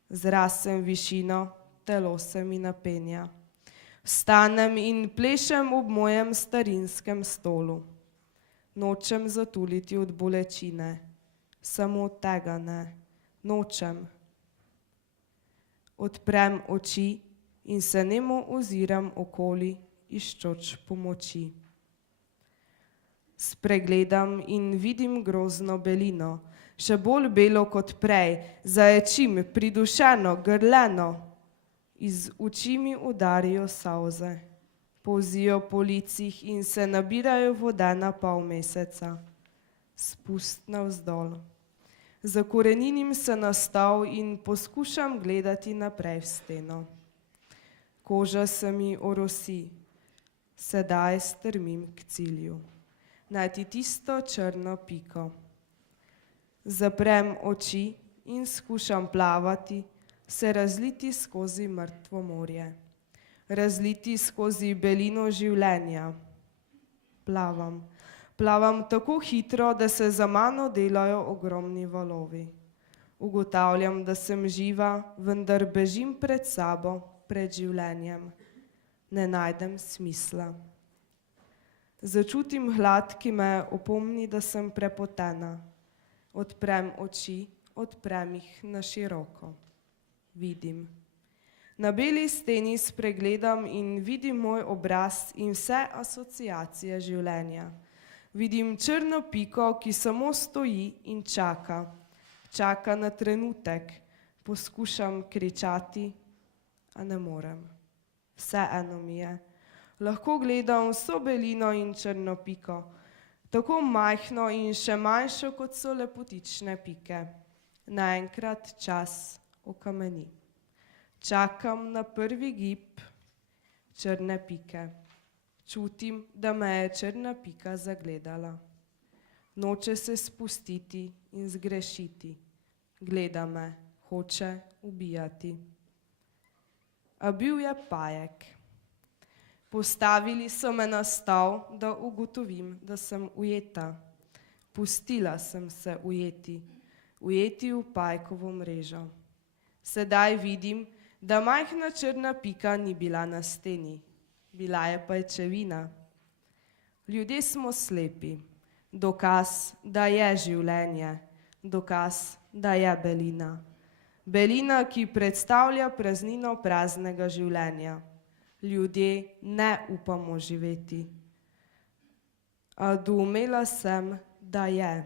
Zrasem višino, telo se mi napenja. Vstanem in plešem ob mojem starinskem stolu. Nočem zatuliti od bolečine, samo tega ne, nočem. Odprem oči in se nemo oziram okoli, iščoč pomoči. Spregledam in vidim grozno belino, še bolj belo kot prej, zaječim, pridušeno, grleno. Iz oči mi udarijo solze, polzijo po licih in se nabirajo vodena pol meseca. Spust navzdol. Zakorenim se na stol in poskušam gledati naprej v steno. Koža se mi orosi, sedaj strmim k cilju. Najti tisto črno piko. Zaprem oči in skušam plavati, se razliti skozi mrtvo morje. Razliti skozi belino življenja. Plavam. Plavam tako hitro, da se za mano delajo ogromni valovi. Ugotavljam, da sem živa, vendar bežim pred sabo, pred življenjem. Ne najdem smisla. Začutim hlad, ki me opomni, da sem prepotena. Odprem oči, odprem jih na široko. Vidim. Na beli steni spregledam in vidim moj obraz in vse asociacije življenja. Vidim črno piko, ki samo stoji in čaka. Čaka na trenutek. Poskušam kričati, a ne morem. Vseeno mi je. Lahko gledam vso belino in črno piko, tako majhno in še manjšo, kot so lepotične pike. Naenkrat čas okameni. Čakam na prvi gib črne pike. Čutim, da me je črna pika zagledala. Noče se spustiti in zgrešiti. Gleda me, hoče ubijati. A bil je pajek. Postavili so me na stol, da ugotovim, da sem ujeta. Pustila sem se ujeti, ujeti v pajkovo mrežo. Sedaj vidim, da majhna črna pika ni bila na steni, bila je pajčevina. Ljudje smo slepi, dokaz, da je življenje, dokaz, da je belina. Belina, ki predstavlja praznino praznega življenja. Ljudje ne upamo živeti. A doumela sem, da je,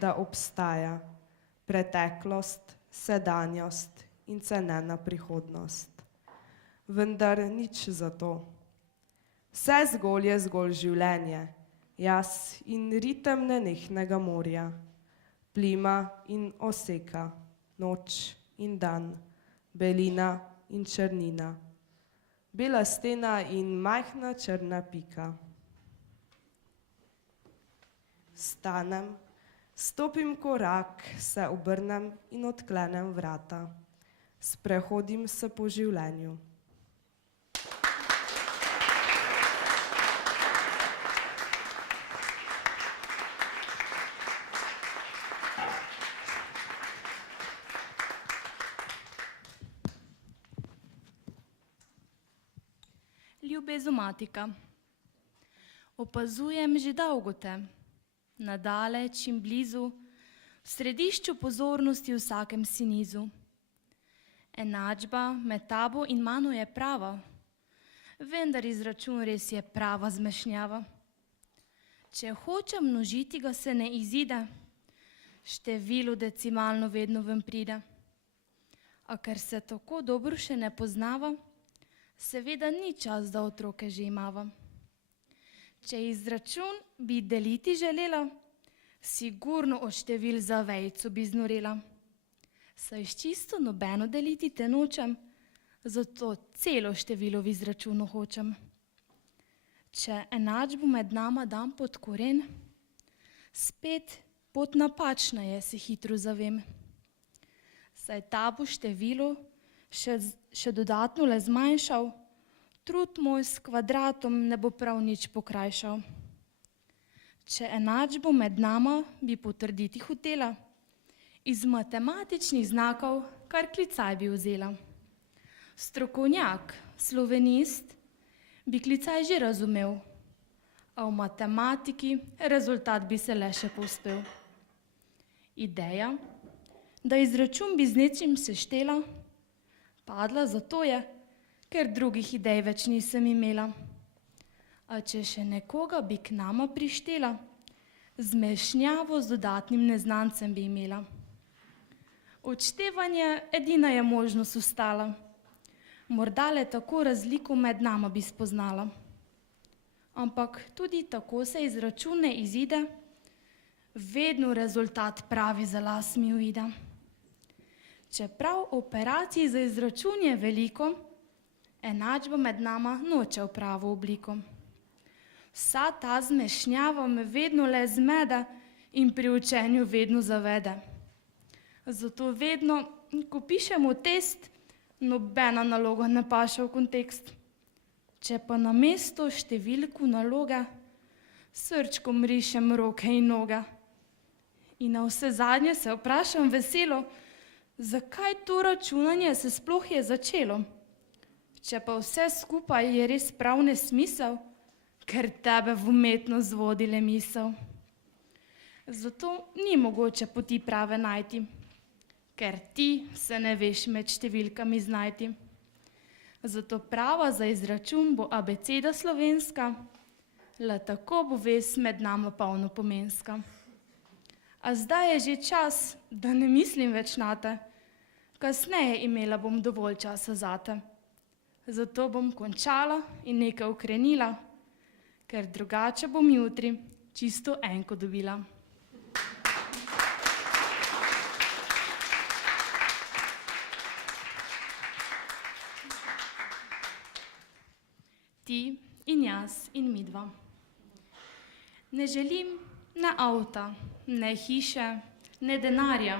da obstaja preteklost, sedanjost in cenena prihodnost. Vendar nič za to. Vse zgolj je zgolj življenje, jaz in ritem nenehnega morja, plima in oseka, noč in dan, belina in črnina. Bela stena in majhna črna pika. Stanem, stopim korak, se obrnem in odklenem vrata. Sprehodim se po življenju. Ljubezumatika. Opazujem že dolgo te, nadaleč in blizu, v središču pozornosti v vsakem si nizu. Enačba med tabo in mano je prava, vendar izračun res je prava zmešnjava. Če hočem množiti, ga se ne izide, število decimalno vedno ven pride. A ker se tako dobro še ne poznava, seveda ni čas, da otroke že imava. Če izračun bi deliti želela, sigurno od števil za vejico bi znorela. Saj s čisto nobeno deliti te nočem, zato celo število v izračunu hočem. Če enačbo med nama dam pod koren, spet pot napačna je, se hitro zavem. saj ta bo število še dodatno le zmanjšal, trud moj s kvadratom ne bo prav nič pokrajšal. Če enačbo med nama bi potrditi hotela, iz matematičnih znakov kar klicaj bi vzela. Strokovnjak, slovenist, bi klicaj že razumel, a v matematiki rezultat bi se le še povzpel. Ideja, da izračun bi z nečim seštela, padla zato je, ker drugih idej več nisem imela. A če še nekoga bi k nama prištela, zmešnjavo z dodatnim neznancem bi imela. Odštevanje edina je možnost ostala, morda le tako razliko med nama bi spoznala. Ampak tudi tako se izračun ne izide, vedno rezultat pravi za las mi uide. Čeprav operacij za izračun je veliko, enačba med nama noče v pravo obliko. Vsa ta zmešnjava me vedno le zmede in pri učenju vedno zavede. Zato vedno, ko pišemo test, nobena naloga ne paše v kontekst. Če pa namesto številku naloge, srčkom rišem roke in noge. In na vse zadnje se vprašam veselo, zakaj to računanje se sploh je začelo. Če pa vse skupaj je res prav nesmisel, ker tebe v umetnost vodi le misel. Zato ni mogoče poti prave najti, ker ti se ne veš med številkami znajti. Zato prava za izračun bo abeceda slovenska, le tako bo vez med nama polnopomenska. A zdaj je že čas, da ne mislim več nate, kasneje imela bom dovolj časa zate. Zato bom končala in nekaj ukrenila, ker drugače bom jutri čisto enko dobila. Ti in jaz in midva. Ne želim ne avta, ne hiše, ne denarja,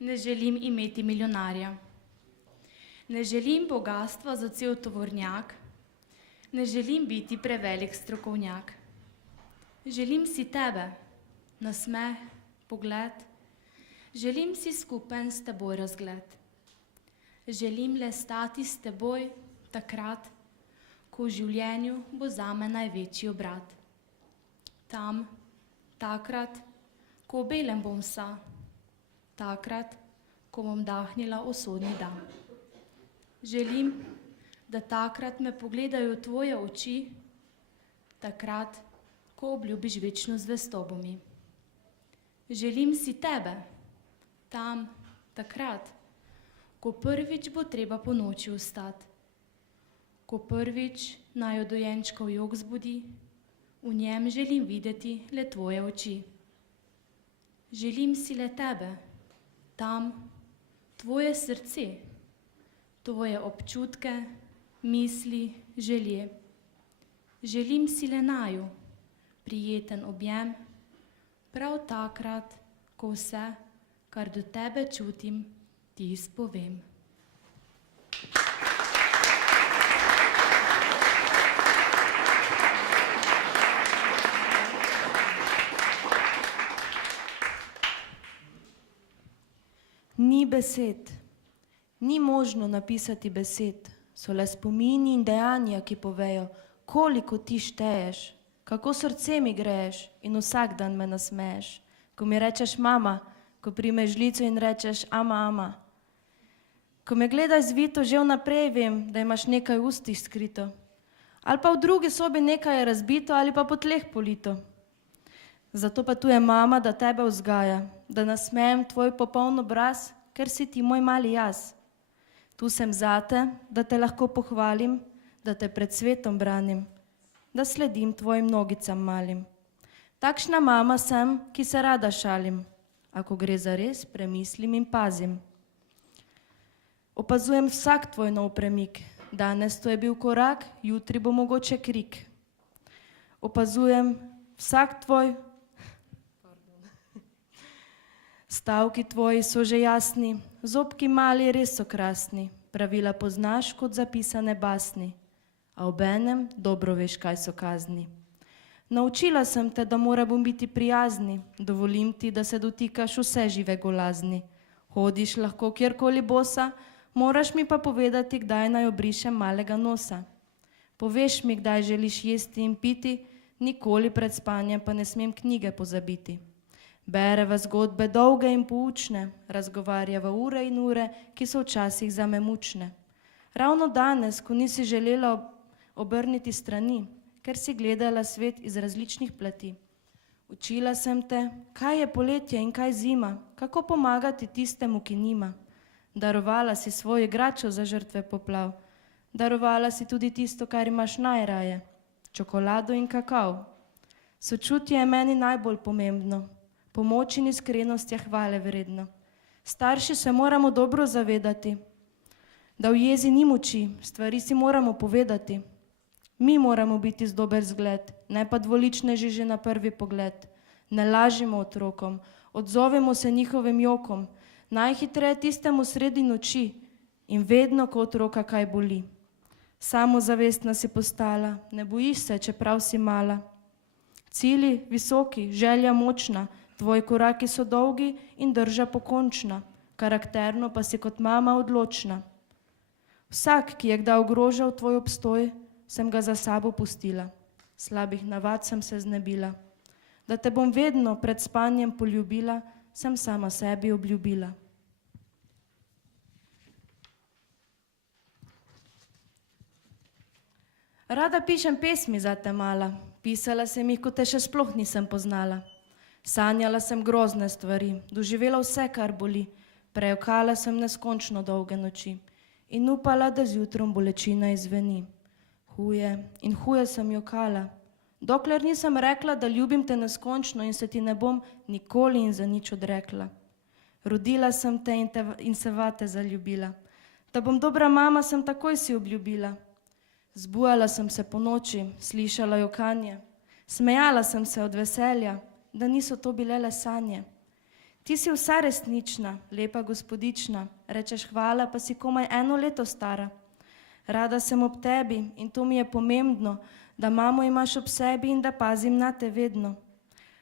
ne želim imeti milijonarja. Ne želim bogastva za cel tovornjak, ne želim biti prevelik strokovnjak. Želim si tebe, nasmeh, pogled, želim si skupen s teboj razgled. Želim le stati s teboj takrat, ko v življenju bo zame največji obrat. Tam, takrat, ko v belem bom vsa, takrat, ko bom dahnila usodni dan. Želim, da takrat me pogledajo tvoje oči, takrat, ko obljubiš večno zvestobo mi. Želim si tebe, tam, takrat, ko prvič bo treba po noči vstati, ko prvič naju dojenčkov jok zbudi, v njem želim videti le tvoje oči. Želim si le tebe, tam, tvoje srce, tvoje občutke, misli, želje. Želim si le naju, prijeten objem, prav takrat, ko vse, kar do tebe čutim, ti izpovem. Ni besed, ni možno napisati besed, so le spomini in dejanja, ki povejo, koliko ti šteješ, kako srce mi greješ in vsak dan me nasmeješ. Ko mi rečeš mama, ko primeš žlico in rečeš ama. Ko me gledaš zvito, že vnaprej vem, da imaš nekaj v ustih skrito. Ali pa v drugi sobi nekaj je razbito ali pa po tleh polito. Zato pa tu je mama, da tebe vzgaja, da nasmejem tvoj popoln obraz, ker si ti moj mali jaz. Tu sem zate, da te lahko pohvalim, da te pred svetom branim, da sledim tvojim nogicam malim. Takšna mama sem, ki se rada šalim, a ko gre zares, premislim in pazim. Opazujem vsak tvoj nov premik, danes to je bil korak, jutri bo mogoče krik. Opazujem vsak tvoj stavki tvoji so že jasni, zobki mali res so krasni, pravila poznaš kot zapisane basni, a obenem dobro veš, kaj so kazni. Naučila sem te, da moramo biti prijazni, dovolim ti, da se dotikaš vse žive golazni. Hodiš lahko kjerkoli bosa, moraš mi pa povedati, kdaj naj obrišem malega nosa. Poveš mi, kdaj želiš jesti in piti, nikoli pred spanjem pa ne smem knjige pozabiti. Bereva zgodbe dolge in poučne, razgovarjava ure in ure, ki so včasih zame mučne. Ravno danes, ko nisi želela obrniti strani, ker si gledala svet iz različnih plati. Učila sem te, kaj je poletje in kaj zima, kako pomagati tistemu, ki nima. Darovala si svojo igračo za žrtve poplav, darovala si tudi tisto, kar imaš najraje, čokolado in kakav. Sočutje je meni najbolj pomembno, pomoč in iskrenost je hvale vredno. Starši se moramo dobro zavedati, da v jezi ni moči, stvari si moramo povedati. Mi moramo biti dober zgled, ne pa dvoličneži že na prvi pogled. Ne lažimo otrokom, odzovemo se njihovim jokom, najhitreje tistemu sredi noči in vedno, ko otroka kaj boli. Samozavestna si postala, ne bojiš se, čeprav si mala. Cilji visoki, želja močna, tvoji koraki so dolgi in drža pokončna, karakterno pa si kot mama odločna. Vsak, ki je kdaj ogrožal tvoj obstoj, sem ga za sabo pustila, slabih navad sem se znebila. Da te bom vedno pred spanjem poljubila, sem sama sebi obljubila. Rada pišem pesmi za te mala, pisala sem jih, ko te še sploh nisem poznala. Sanjala sem grozne stvari, doživela vse, kar boli, prejokala sem neskončno dolge noči in upala, da zjutrom bolečina izveni. Huje in huje sem jokala, dokler nisem rekla, da ljubim te neskončno in se ti ne bom nikoli in za nič odrekla. Rodila sem te in se vate zaljubila, da bom dobra mama, sem takoj si obljubila. Zbujala sem se po noči, slišala jokanje, smejala sem se od veselja, da niso to bile le sanje. Ti si vsa resnična, lepa gospodična, rečeš hvala, pa si komaj 1 leto stara. Rada sem ob tebi in to mi je pomembno, da mamo imaš ob sebi in da pazim na te vedno.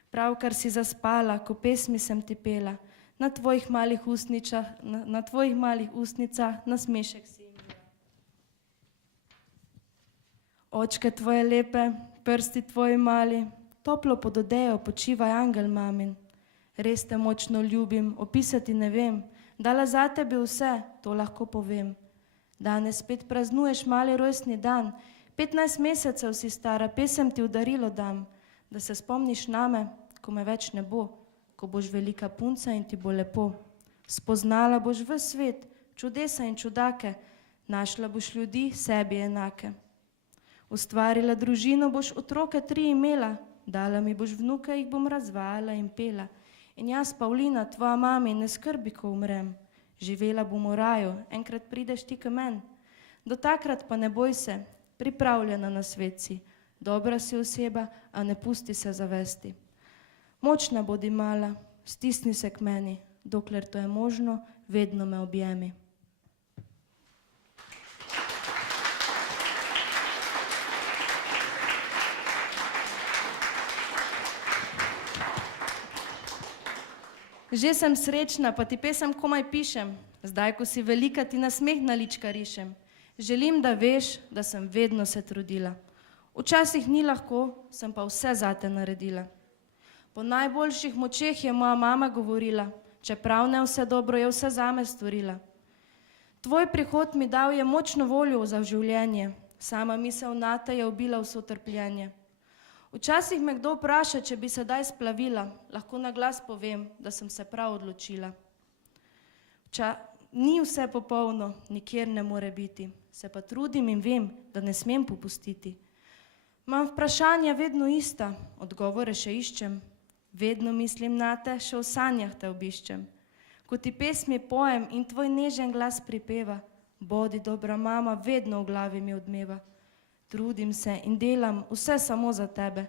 Pravkar si zaspala, ko pesmi sem ti pela, na tvojih malih ustnicah nasmešek si imela. Očke tvoje lepe, prsti tvoji mali, toplo pod odejo počivaj angel mamin. Res te močno ljubim, opisati ne vem, dala za tebe vse, to lahko povem. Danes spet praznuješ mali rojstni dan, 15 mesecev si stara, pesem ti v darilo dam, da se spomniš name, ko me več ne bo, ko boš velika punca in ti bo lepo. Spoznala boš ves svet, čudesa in čudake, našla boš ljudi sebi enake. Ustvarila družino, boš otroke 3 imela, dala mi boš vnuke, jih bom razvajala in pela. In jaz, Pavlina, tvoja mami, ne skrbi, ko umrem. Živela bom v raju, enkrat prideš ti k meni. Do takrat pa ne boj se, pripravljena na svet si. Dobra si oseba, a ne pusti se zavesti. Močna bodi mala, stisni se k meni, dokler to je možno, vedno me objemi. Že sem srečna, pa ti pesem komaj pišem, zdaj, ko si velika, ti nasmeh na lička rišem. Želim, da veš, da sem vedno se trudila. Včasih ni lahko, sem pa vse zate naredila. Po najboljših močeh je moja mama govorila, čeprav ne vse dobro, je vse zame storila. Tvoj prihod mi dal je močno voljo za življenje, sama misel nate je ubila vso trpljenje. Včasih me kdo vpraša, če bi se daj splavila, lahko na glas povem, da sem se prav odločila. Ni vse popolno, nikjer ne more biti, se pa trudim in vem, da ne smem popustiti. Imam vprašanja vedno ista, odgovore še iščem, vedno mislim nate, še v sanjah te obiščem. Ko ti pesmi pojem in tvoj nežen glas pripeva, bodi dobra mama, vedno v glavi mi odmeva. Trudim se in delam vse samo za tebe.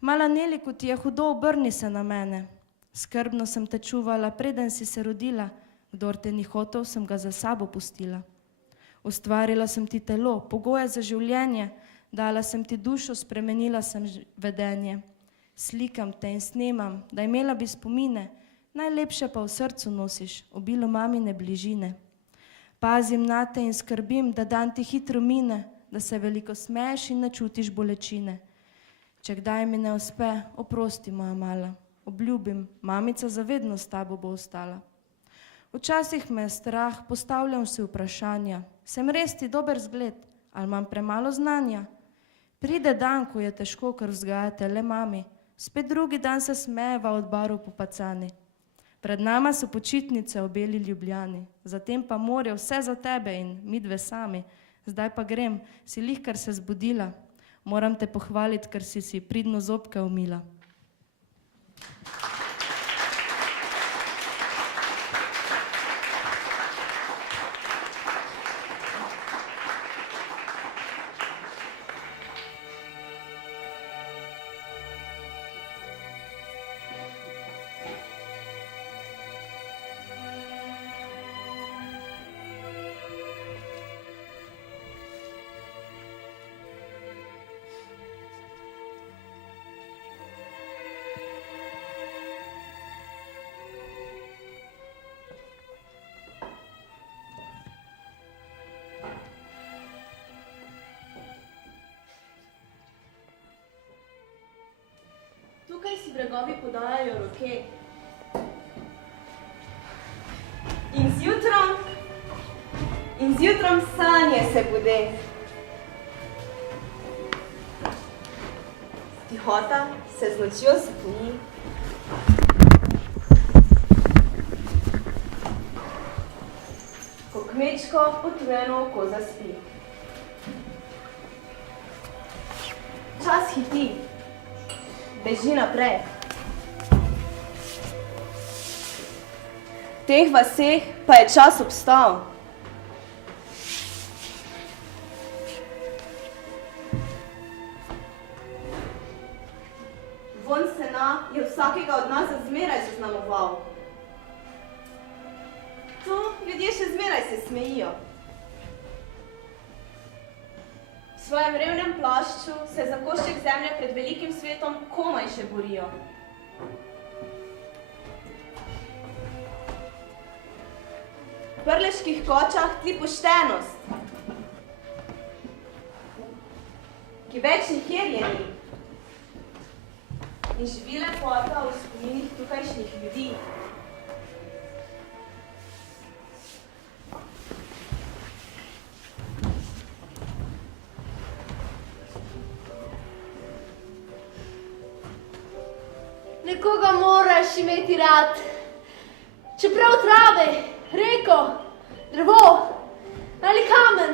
Mala Neli, ko ti je hudo, obrni se na mene. Skrbno sem te čuvala, preden si se rodila, Kdor te ni hotel, sem ga za sabo pustila. Ustvarila sem ti telo, pogoje za življenje, dala sem ti dušo, spremenila sem vedenje. Slikam te in snemam, da imela bi spomine, najlepše pa v srcu nosiš, obilo mamine bližine. Pazim na te in skrbim, da dan ti hitro mine, da se veliko smeješ in ne čutiš bolečine. Če kdaj mi ne uspe, oprosti, moja mala, obljubim, mamica zavedno s tabo bo ostala. Včasih me je strah, postavljam si vprašanja, sem res ti dober zgled, ali imam premalo znanja? Pride dan, ko je težko, ker vzgajate le mami, spet drugi dan se smejeva od barov po pacani. Pred nama so počitnice v beli Ljubljani, zatem pa morje vse za tebe in midve sami. Zdaj pa grem, si lihkar se zbudila, moram te pohvaliti, ker si pridno zobke umila. Tukaj si bregovi podajajo roke. In zjutrom sanje se bude. Tihota se z nočjo spoji. Ko kmečko potrujeno oko zaspi. Čas hiti. Beži naprej. V teh vaseh pa je čas obstal. Vonj sena je vsakega od nas zmeraj zaznamoval. Tu ljudje še zmeraj se smejijo. V svojem revnem plašču se za košček zemlje pred velikim svetom komaj še borijo. V prleških kočah tli poštenost, ki več nikjer je ni. In živi lepota v spominih tukajšnjih ljudi. Nekoga moraš imeti rad, čeprav trave, reko, drevo ali kamen.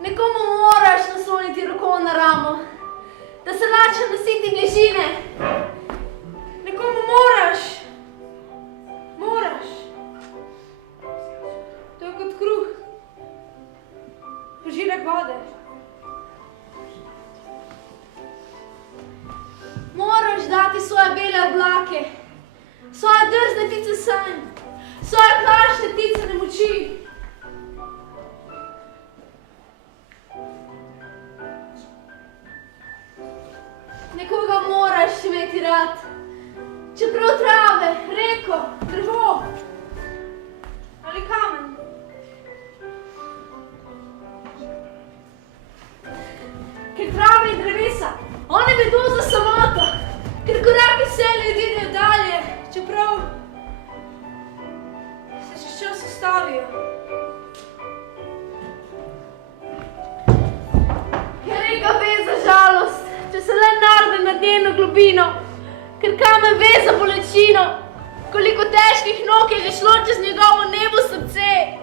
Nekomu moraš nasloniti roko na ramo, da se lačen nasiti bližine. Nekomu moraš. To je kot kruh. Požirek vode. Moraš dati svoje bele oblake, svoje drzne ptice sanj, svoje plašne ptice nemoči. Nekoga moraš imeti rad, čeprav trave, reko, drevo ali kamen. Ker trave in drevesa, one vedo za samoto, ker koraki vse ljudi idejo dalje, čeprav se še čas ustavijo. Ker reka ve za žalost, če se le narde nad njeno globino, ker kamen ve za bolečino, koliko težkih nog je že šlo čez njegovo nebo srce.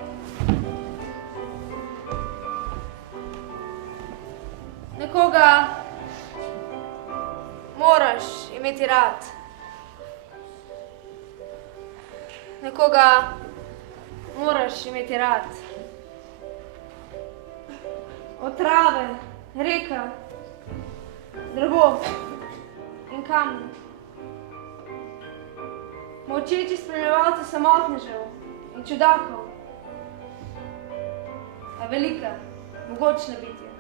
Nekoga moraš imeti rad. Nekoga moraš imeti rad. Od trave, reka, drevo kamnu. Molčeči spremljevalci samotnežev in čudakov. A velika, mogočna bitja,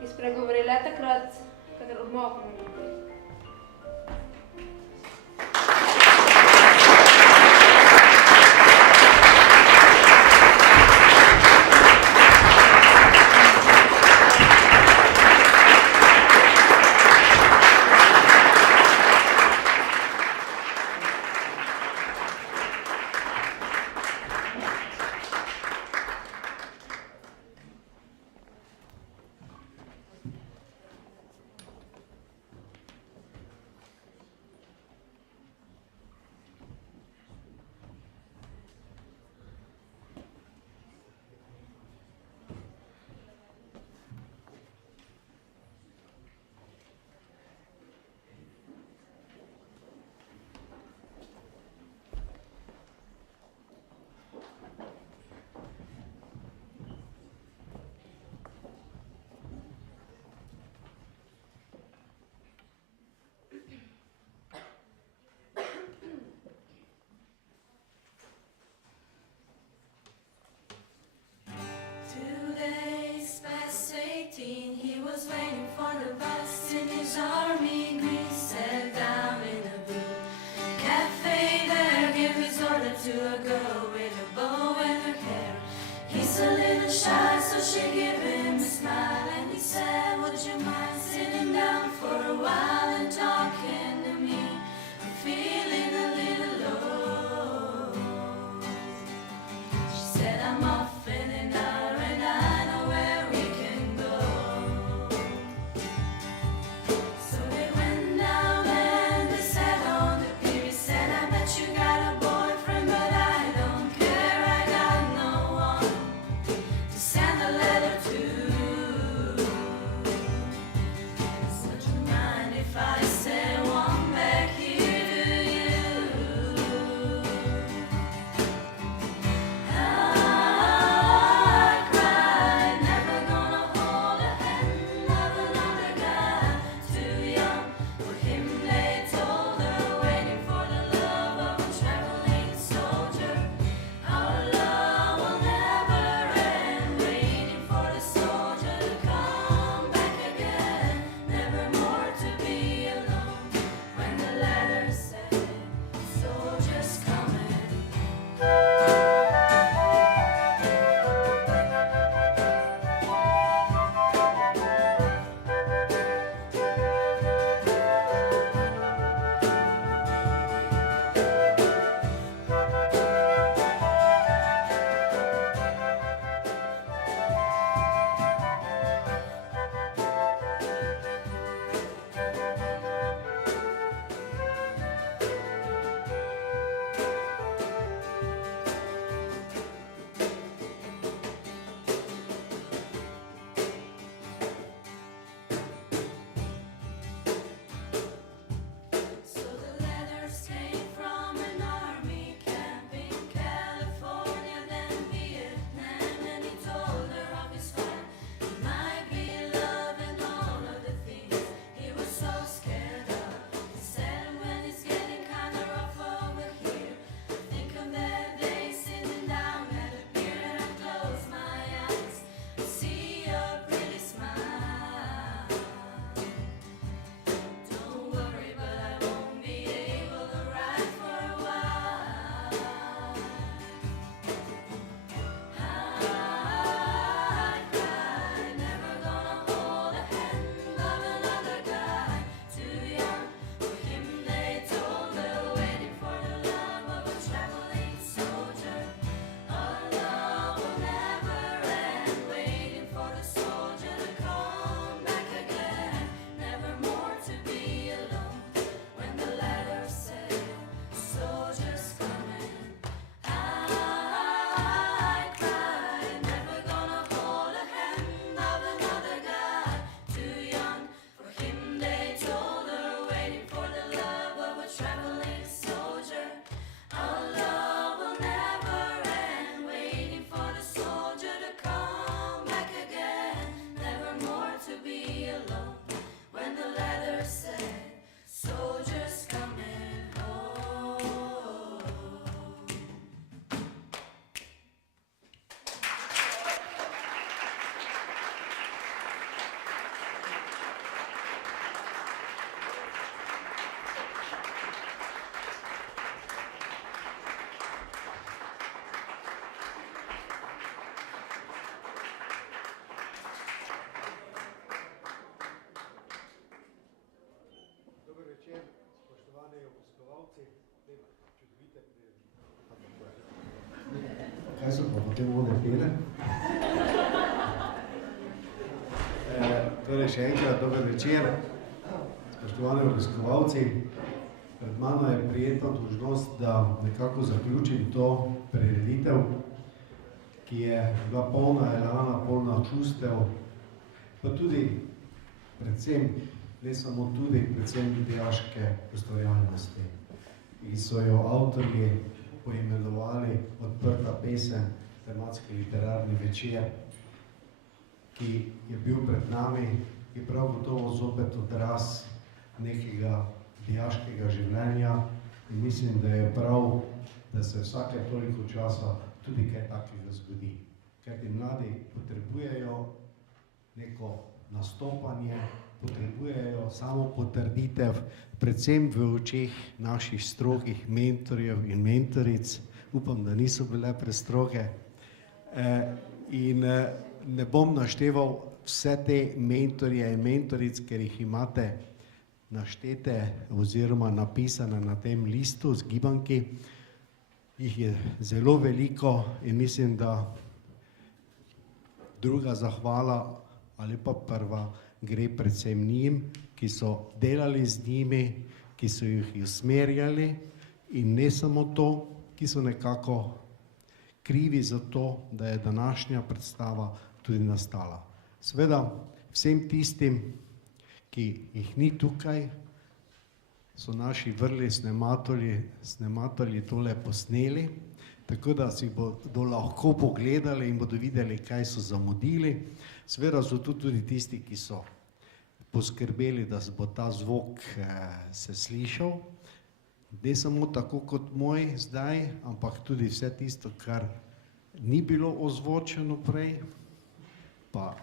ki spregovori le takrat, kadar odmokne ljudi. spoštovani obiskovalci, čudovite Kaj so pa potem one pele? Torej še enkrat dober večer, spoštovani obiskovalci. Pred mano je prijetna dolžnost, da nekako zaključim to prireditev, ki je bila polna elana, polna čustev, pa tudi, predvsem, ne samo tudi, predvsem dijaške ustvarjalnosti. In so jo avtorji poimenovali Odprta pesem, tematski literarni večer, ki je bil pred nami, je prav gotovo zopet odraz nekega dijaškega življenja in mislim, da je prav, da se vsake toliko časa tudi kaj takega zgodi. Kajti mladi potrebujejo neko nastopanje, potrebujejo samo potrditev, predvsem v očeh naših strogih mentorjev in mentoric, upam, da niso bile prestroge. In ne bom našteval vse te mentorje in mentoric, ker jih imate naštete oziroma napisane na tem listu z gibanki. Jih je zelo veliko in mislim, da druga zahvala ali pa prva gre predvsem njim, ki so delali z njimi, ki so jih usmerjali in ne samo to, ki so nekako krivi za to, da je današnja predstava tudi nastala. Seveda vsem tistim, ki jih ni tukaj, so naši vrli snematorji tole posneli, tako da si bodo lahko pogledali in bodo videli, kaj so zamudili. Seveda so tudi tisti, ki so poskrbeli, da bo ta zvok se slišal. Ne samo tako kot moj zdaj, ampak tudi vse tisto, kar ni bilo ozvočeno prej, pa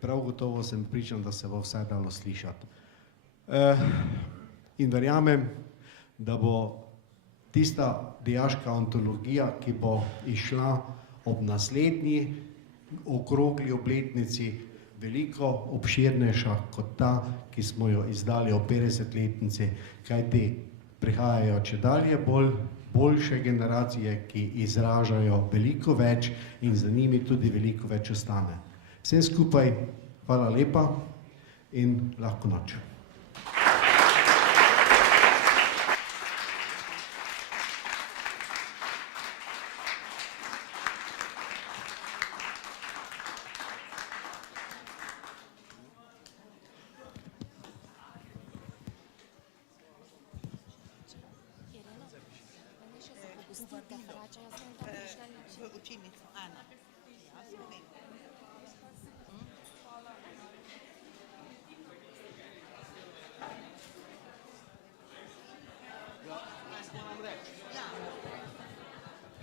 prav gotovo sem pričan, da se bo vse dalo slišati. In verjamem, da bo tista dijaška antologija, ki bo išla ob naslednji okrogli obletnici, veliko obširnejša kot ta, ki smo jo izdali ob 50-letnici, kajti prihajajo čedalje boljše generacije, ki izražajo veliko več in za njimi tudi veliko več ostane. Vsem skupaj hvala lepa in lahko noč.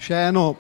Še eno